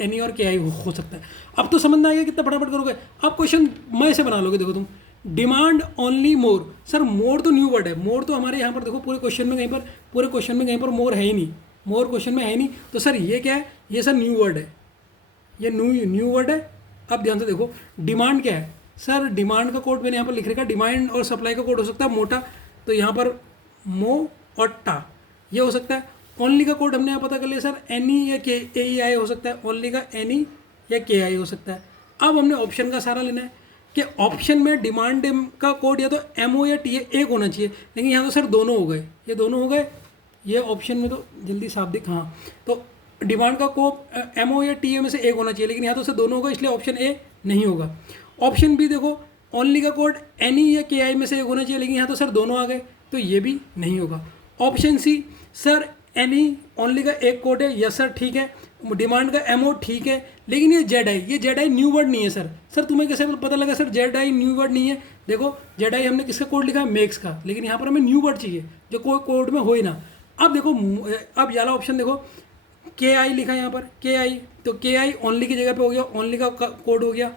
एनी और के आई हो सकता है। अब तो समझ में आ गया कितना फटाफट करोगे। अब क्वेश्चन मैं से बना लोगे। देखो तुम, डिमांड ओनली मोर। सर मोर तो न्यू वर्ड है, मोर तो हमारे यहाँ पर देखो पूरे क्वेश्चन में कहीं पर, पूरे क्वेश्चन में कहीं पर मोर है ही नहीं, मोर क्वेश्चन में है ही नहीं। तो सर ये क्या है? ये सर न्यू वर्ड है, ये न्यू वर्ड है। अब ध्यान से देखो, डिमांड क्या है सर? डिमांड का कोड मैंने यहाँ पर लिख रखा है, डिमांड और सप्लाई का कोड हो सकता है मोटा, तो यहाँ पर मो और टा ये हो सकता है। ओनली का कोड हमने यहाँ पता कर लिया सर, एनी या के ए आई हो सकता है, ओनली का एनी या के आई हो सकता है। अब हमने ऑप्शन का सारा लेना है कि ऑप्शन में डिमांड का कोड या तो एम ओ या टी ए एक होना चाहिए, लेकिन यहाँ तो सर दोनों हो गए, ये दोनों हो गए। ये ऑप्शन में तो जल्दी साफ दिख, हाँ, तो डिमांड का कोड एम ओ या टी ए में से एक होना चाहिए, लेकिन यहाँ तो सर दोनों होगा, इसलिए ऑप्शन ए नहीं होगा। ऑप्शन बी देखो, ओनली का कोड एनी या के आई में से एक होना चाहिए, लेकिन यहाँ तो सर दोनों आ गए, तो ये भी नहीं होगा। Option C, sir any only का एक कोड है, यस सर ठीक है, डिमांड का एमओ ठीक है, लेकिन ये जेड आई, ये जेड आई न्यू वर्ड नहीं है सर। सर तुम्हें कैसे पता लगा sir Z I knew word नहीं है? देखो जेड आई हमने किसका कोड लिखा है? मेक्स का, लेकिन यहाँ पर हमें न्यू वर्ड चाहिए जो कोई कोड में हो ही ना। अब देखो, अब ये वाला ऑप्शन देखो, के आई लिखा है यहाँ पर, के आई, तो के आई ओनली की जगह पे हो गया, ओनली का कोड हो गया,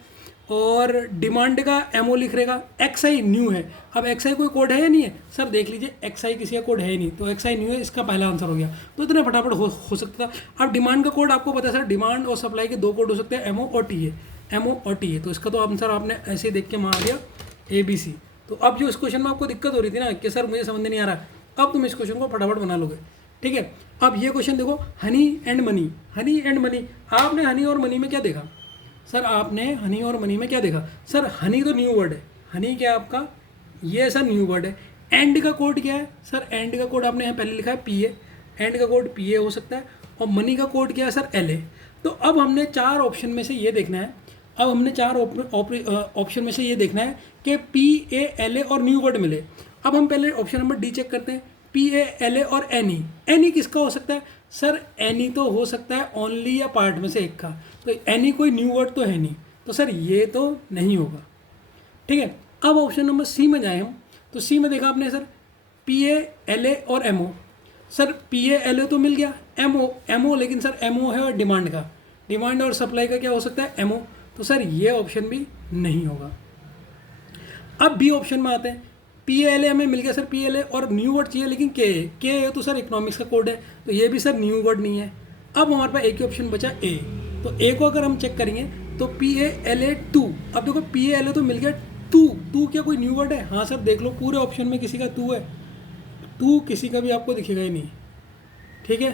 और डिमांड का एमओ लिख रहेगा, एक्स आई न्यू है। अब एक्स आई कोई कोड है या नहीं है? सर देख लीजिए, एक्स आई किसी का कोड है ही नहीं, तो एक्स आई न्यू है, इसका पहला आंसर हो गया। तो इतना फटाफट हो सकता था। अब डिमांड का कोड आपको पता है सर, डिमांड और सप्लाई के दो कोड हो सकते हैं, एमओ और टी ए, एमओ और टी ए। तो इसका तो आंसर आपने ऐसे ही देख के मार दिया, ए बी सी। तो अब जो इस क्वेश्चन में आपको दिक्कत हो रही थी ना कि सर मुझे समझ नहीं आ रहा, अब तुम इस क्वेश्चन को फटाफट बना लोगे। ठीक है, अब ये क्वेश्चन देखो, honey and money, honey and money. आपने हनी और मनी में क्या देखा सर? आपने हनी और मनी में क्या देखा सर? हनी तो न्यू वर्ड है, हनी क्या है आपका? ये सर न्यू वर्ड है। एंड का कोड क्या है सर? एंड का कोड आपने यहाँ पहले लिखा है पी ए, एंड का कोड पी ए हो सकता है, और मनी का कोड क्या है सर? L A. तो अब हमने चार ऑप्शन में से ये देखना है, अब हमने चार ऑप्शन में से ये देखना है कि पी ए एल ए और न्यू वर्ड मिले। अब हम पहले ऑप्शन नंबर डी चेक करते हैं, पी ए एल ए और एनी। एनी किसका हो सकता है सर? एनी तो हो सकता है ओनली या पार्ट में से एक का, तो एनी कोई न्यू वर्ड तो है नहीं, तो सर ये तो नहीं होगा। ठीक है, अब ऑप्शन नंबर सी में जाए हम, तो सी में देखा आपने sir, P A L A और M O. Sir P A L A तो मिल गया, एम ओ लेकिन सर एम ओ है और डिमांड का, डिमांड और सप्लाई का क्या हो सकता है? M O. तो सर ये ऑप्शन भी नहीं होगा। अब बी ऑप्शन में आते हैं, पी एल ए हमें मिल गया सर, पी एल ए और न्यू वर्ड चाहिए, लेकिन के ए तो सर इकोनॉमिक्स का कोड है, तो ये भी सर न्यू वर्ड नहीं है। अब हमारे पास एक ही ऑप्शन बचा ए, तो ए को अगर हम चेक करेंगे तो PALA2, अब देखो PALA तो मिल गया, टू क्या कोई न्यू वर्ड है? हाँ सर देख लो पूरे ऑप्शन में किसी का टू है, टू किसी का भी आपको दिखेगा ही नहीं, ठीक है,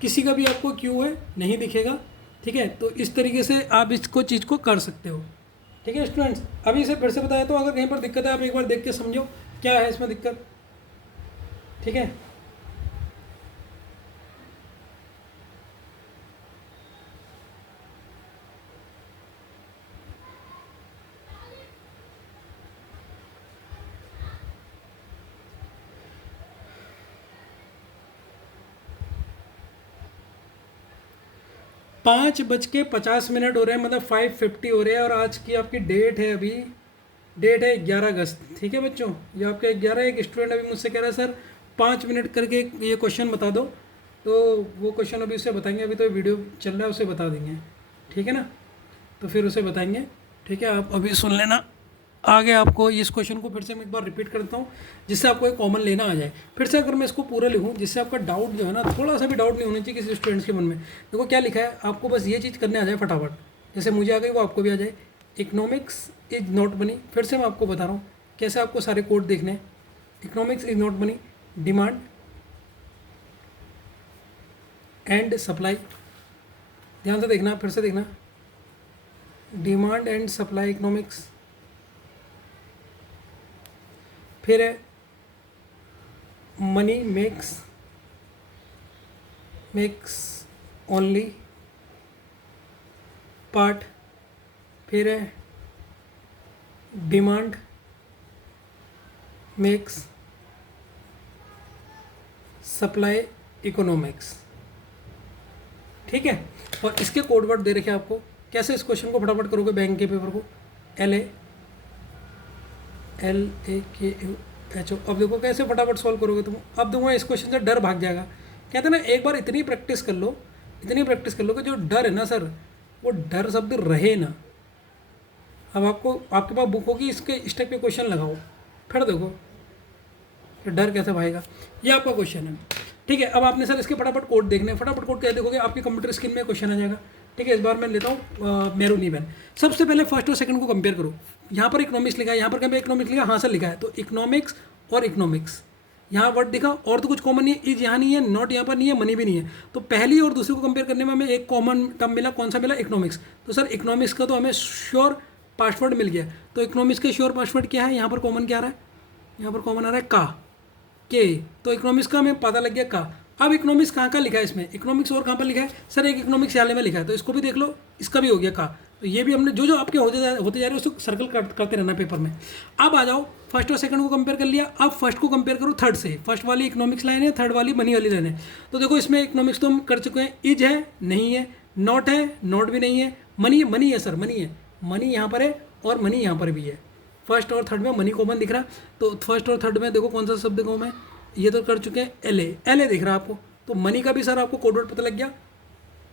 किसी का भी आपको क्यू है नहीं दिखेगा, ठीक है। तो इस तरीके से आप इसको चीज़ को कर सकते हो, ठीक है स्टूडेंट्स। अभी इसे फिर से बताया, तो अगर कहीं पर दिक्कत है आप एक बार देख के समझो क्या है इसमें दिक्कत, ठीक है। 5:50 हो रहे हैं, मतलब 5:50 हो रहे हैं, और आज की आपकी डेट है, अभी डेट है 11 अगस्त, ठीक है बच्चों। ये आपका 11, एक स्टूडेंट अभी मुझसे कह रहा है सर 5 मिनट करके ये क्वेश्चन बता दो, तो वो क्वेश्चन अभी उसे बताएंगे, अभी तो वीडियो चल रहा है उसे बता देंगे, ठीक है ना, तो फिर उसे बताएंगे, ठीक है। आप अभी सुन लेना, आगे आपको इस क्वेश्चन को फिर से मैं एक बार रिपीट करता हूँ जिससे आपको एक कॉमन लेना आ जाए। फिर से अगर मैं इसको पूरा लिखूँ जिससे आपका डाउट जो है ना, थोड़ा सा भी डाउट नहीं होना चाहिए किसी स्टूडेंट्स के मन में। देखो क्या लिखा है, आपको बस ये चीज़ करने आ जाए फटाफट, जैसे मुझे आ गई वो आपको भी आ जाए। इकोनॉमिक्स इज नॉट मनी, फिर से मैं आपको बता रहा हूँ कैसे आपको सारे कोड देखने हैं। Economics is not money, demand and supply, ध्यान से देखना, फिर से देखना, डिमांड एंड सप्लाई इकोनॉमिक्स। फिर है मनी मेक्स ओनली पार्ट। फिर है डिमांड मेक्स सप्लाई इकोनॉमिक्स, ठीक है। और इसके कोड वर्ड दे रखे आपको, कैसे इस क्वेश्चन को फटाफट करोगे बैंक के पेपर को, LAKHO। अब देखो कैसे फटाफट सॉल्व करोगे तुम। अब देखो इस क्वेश्चन से डर भाग जाएगा, कहते हैं ना एक बार इतनी प्रैक्टिस कर लो, इतनी प्रैक्टिस कर लो कि जो डर है ना सर, वो डर शब्द रहे ना। अब आपको, आपके पास बुक होगी, इसके इस टाइप के क्वेश्चन लगाओ, फिर देखो कि डर कैसे भागेगा। ये आपका क्वेश्चन है, ठीक है। अब आपने सर इसके फटाफट कोड देखने, फटाफट कोड क्या देखोगे, आपके कंप्यूटर स्क्रीन में क्वेश्चन आ जाएगा, ठीक है। इस बार मैं लेता हूँ मेरूनी पेन। सबसे पहले फर्स्ट और सेकंड को कंपेयर करो। यहाँ पर इकोनॉमिक्स लिखा है, यहाँ पर कहीं इकोनॉमिक्स लिखा है, हाँ सर लिखा है, तो इकोनॉमिक्स और इकोनॉमिक्स यहाँ वर्ड दिखा, और तो कुछ कॉमन नहीं है, इज यहाँ नहीं है, नॉट यहाँ पर नहीं है, मनी भी नहीं है। तो पहली और दूसरी को कंपेयर करने में हमें एक कॉमन टर्म मिला, कौन सा मिला, इकोनॉमिक्स। तो सर इकोनॉमिक्स का तो हमें श्योर पासवर्ड मिल गया, तो इकोनॉमिक्स का श्योर पासवर्ड क्या है, यहाँ पर कॉमन क्या आ रहा है, यहाँ पर कॉमन आ रहा है का, के, तो इकोनॉमिक्स का हमें पता लग गया का। अब इकोनॉमिक्स कहाँ का लिखा है इसमें, इकोनॉमिक्स और कहाँ पर लिखा है सर, एक इकोनॉमिक्स वाले में लिखा है, तो इसको भी देख लो, इसका भी हो गया का। तो ये भी हमने जो जो आपके होते जा रहे हैं उसको सर्कल करते रहना पेपर में। अब आ जाओ, फर्स्ट और सेकंड को कंपेयर कर लिया, अब फर्स्ट को कंपेयर करो थर्ड से। फर्स्ट वाली इकोनॉमिक्स लाइन है, थर्ड वाली मनी वाली लाइन है। तो देखो इसमें इकोनॉमिक्स तो हम कर चुके हैं, इज है नहीं है, नॉट है नॉट भी नहीं है, मनी है सर, मनी है, मनी यहाँ पर है और मनी यहाँ पर भी है। फर्स्ट और थर्ड में मनी कॉमन दिख रहा, तो फर्स्ट और थर्ड में देखो कौन सा शब्द कॉमन है, ये तो कर चुके हैं, LA दिख रहा है आपको। तो मनी का भी सर आपको कोडवर्ड पता लग गया,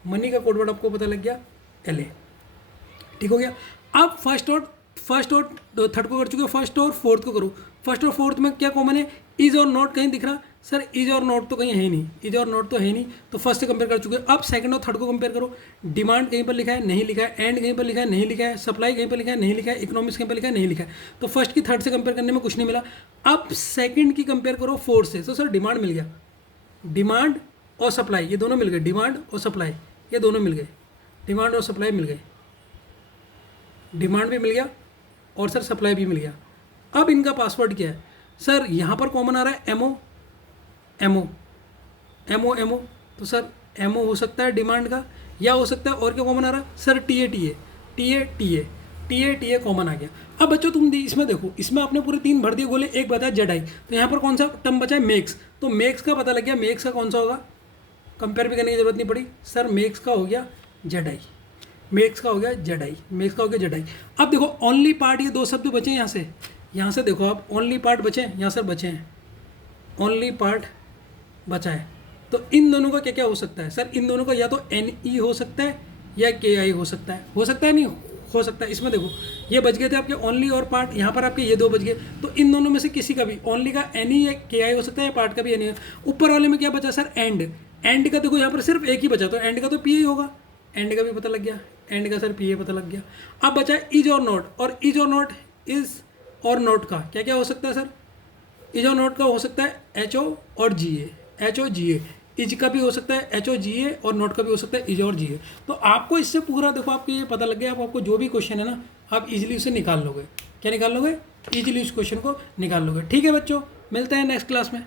मनी का कोडवर्ड आपको पता लग गया LA, ठीक हो गया। अब फर्स्ट और थर्ड को कर चुके, फर्स्ट और फोर्थ को करो। फर्स्ट और फोर्थ में क्या कॉमन है, इज और नॉट कहीं दिख रहा सर, इज और नॉट तो कहीं है ही नहीं, इज और नॉट तो है नहीं, तो फर्स्ट से कंपेयर कर चुके। अब सेकंड और थर्ड को कंपेयर करो, डिमांड कहीं पर लिखा है नहीं लिखा है, एंड कहीं पर लिखा है नहीं लिखा है, सप्लाई कहीं पर लिखा है नहीं लिखा है, इकोनॉमिक्स कहीं पर लिखा है नहीं लिखा है। तो फर्स्ट की थर्ड से कंपेयर करने में कुछ नहीं मिला। अब सेकंड की कंपेयर करो फोर्थ से, तो सर डिमांड मिल गया, डिमांड और सप्लाई ये दोनों मिल गए, डिमांड और सप्लाई ये दोनों मिल गए, डिमांड और सप्लाई मिल गए, डिमांड भी मिल गया और सर सप्लाई भी मिल गया। अब इनका पासवर्ड क्या है सर, यहाँ पर कॉमन आ रहा है एमओ, तो सर एमओ हो सकता है डिमांड का, या हो सकता है और क्या कॉमन आ रहा है सर, टीए कॉमन आ गया। अब बच्चों तुम इसमें देखो, इसमें आपने पूरे 3 भर दिए गोले, एक बताया जेडाई, तो यहाँ पर कौन सा टर्म बचा है, मेक्स, तो मेक्स का पता लग गया, मेक्स का कौन सा होगा, कंपेयर भी करने की जरूरत नहीं पड़ी सर, मेक्स का हो गया जेडाई, मेक्स का हो गया जेडाई। अब देखो ओनली पार्ट, ये 2 शब्द बचे यहाँ से देखो आप, ओनली पार्ट बचे यहाँ सर, बचे हैं ओनली पार्ट बचा है। तो इन दोनों का क्या क्या हो सकता है सर, इन दोनों का या तो NE हो सकता है या KI हो सकता है नहीं हो सकता है। इसमें देखो ये बच गए थे आपके ओनली और पार्ट, यहाँ पर आपके ये 2 बच गए, तो इन दोनों में से किसी का भी ओनली का NE या KI हो सकता है, या पार्ट का भी NE है। ऊपर वाले में क्या बचा सर, एंड का देखो यहाँ पर सिर्फ एक ही बचा, तो एंड का तो पी ही होगा, एंड का भी पता लग गया, एंड का सर पी ए पता लग गया। अब बचा इज और नॉट, और इज और नॉट, इज और नॉट का क्या क्या हो सकता है सर? इज और नॉट का हो सकता है एच ओ और जी ए, H O ji A, is का भी हो सकता है एच ओ जी ए, और नॉट का भी हो सकता है इज और जी ए। तो आपको इससे पूरा देखो आपको ये पता लग गया, अब आपको जो भी क्वेश्चन है ना आप इजीली उसे निकाल लोगे। क्या निकाल लोगे? इजीली उस क्वेश्चन को निकाल लोगे। ठीक है बच्चों, मिलते हैं नेक्स्ट क्लास में।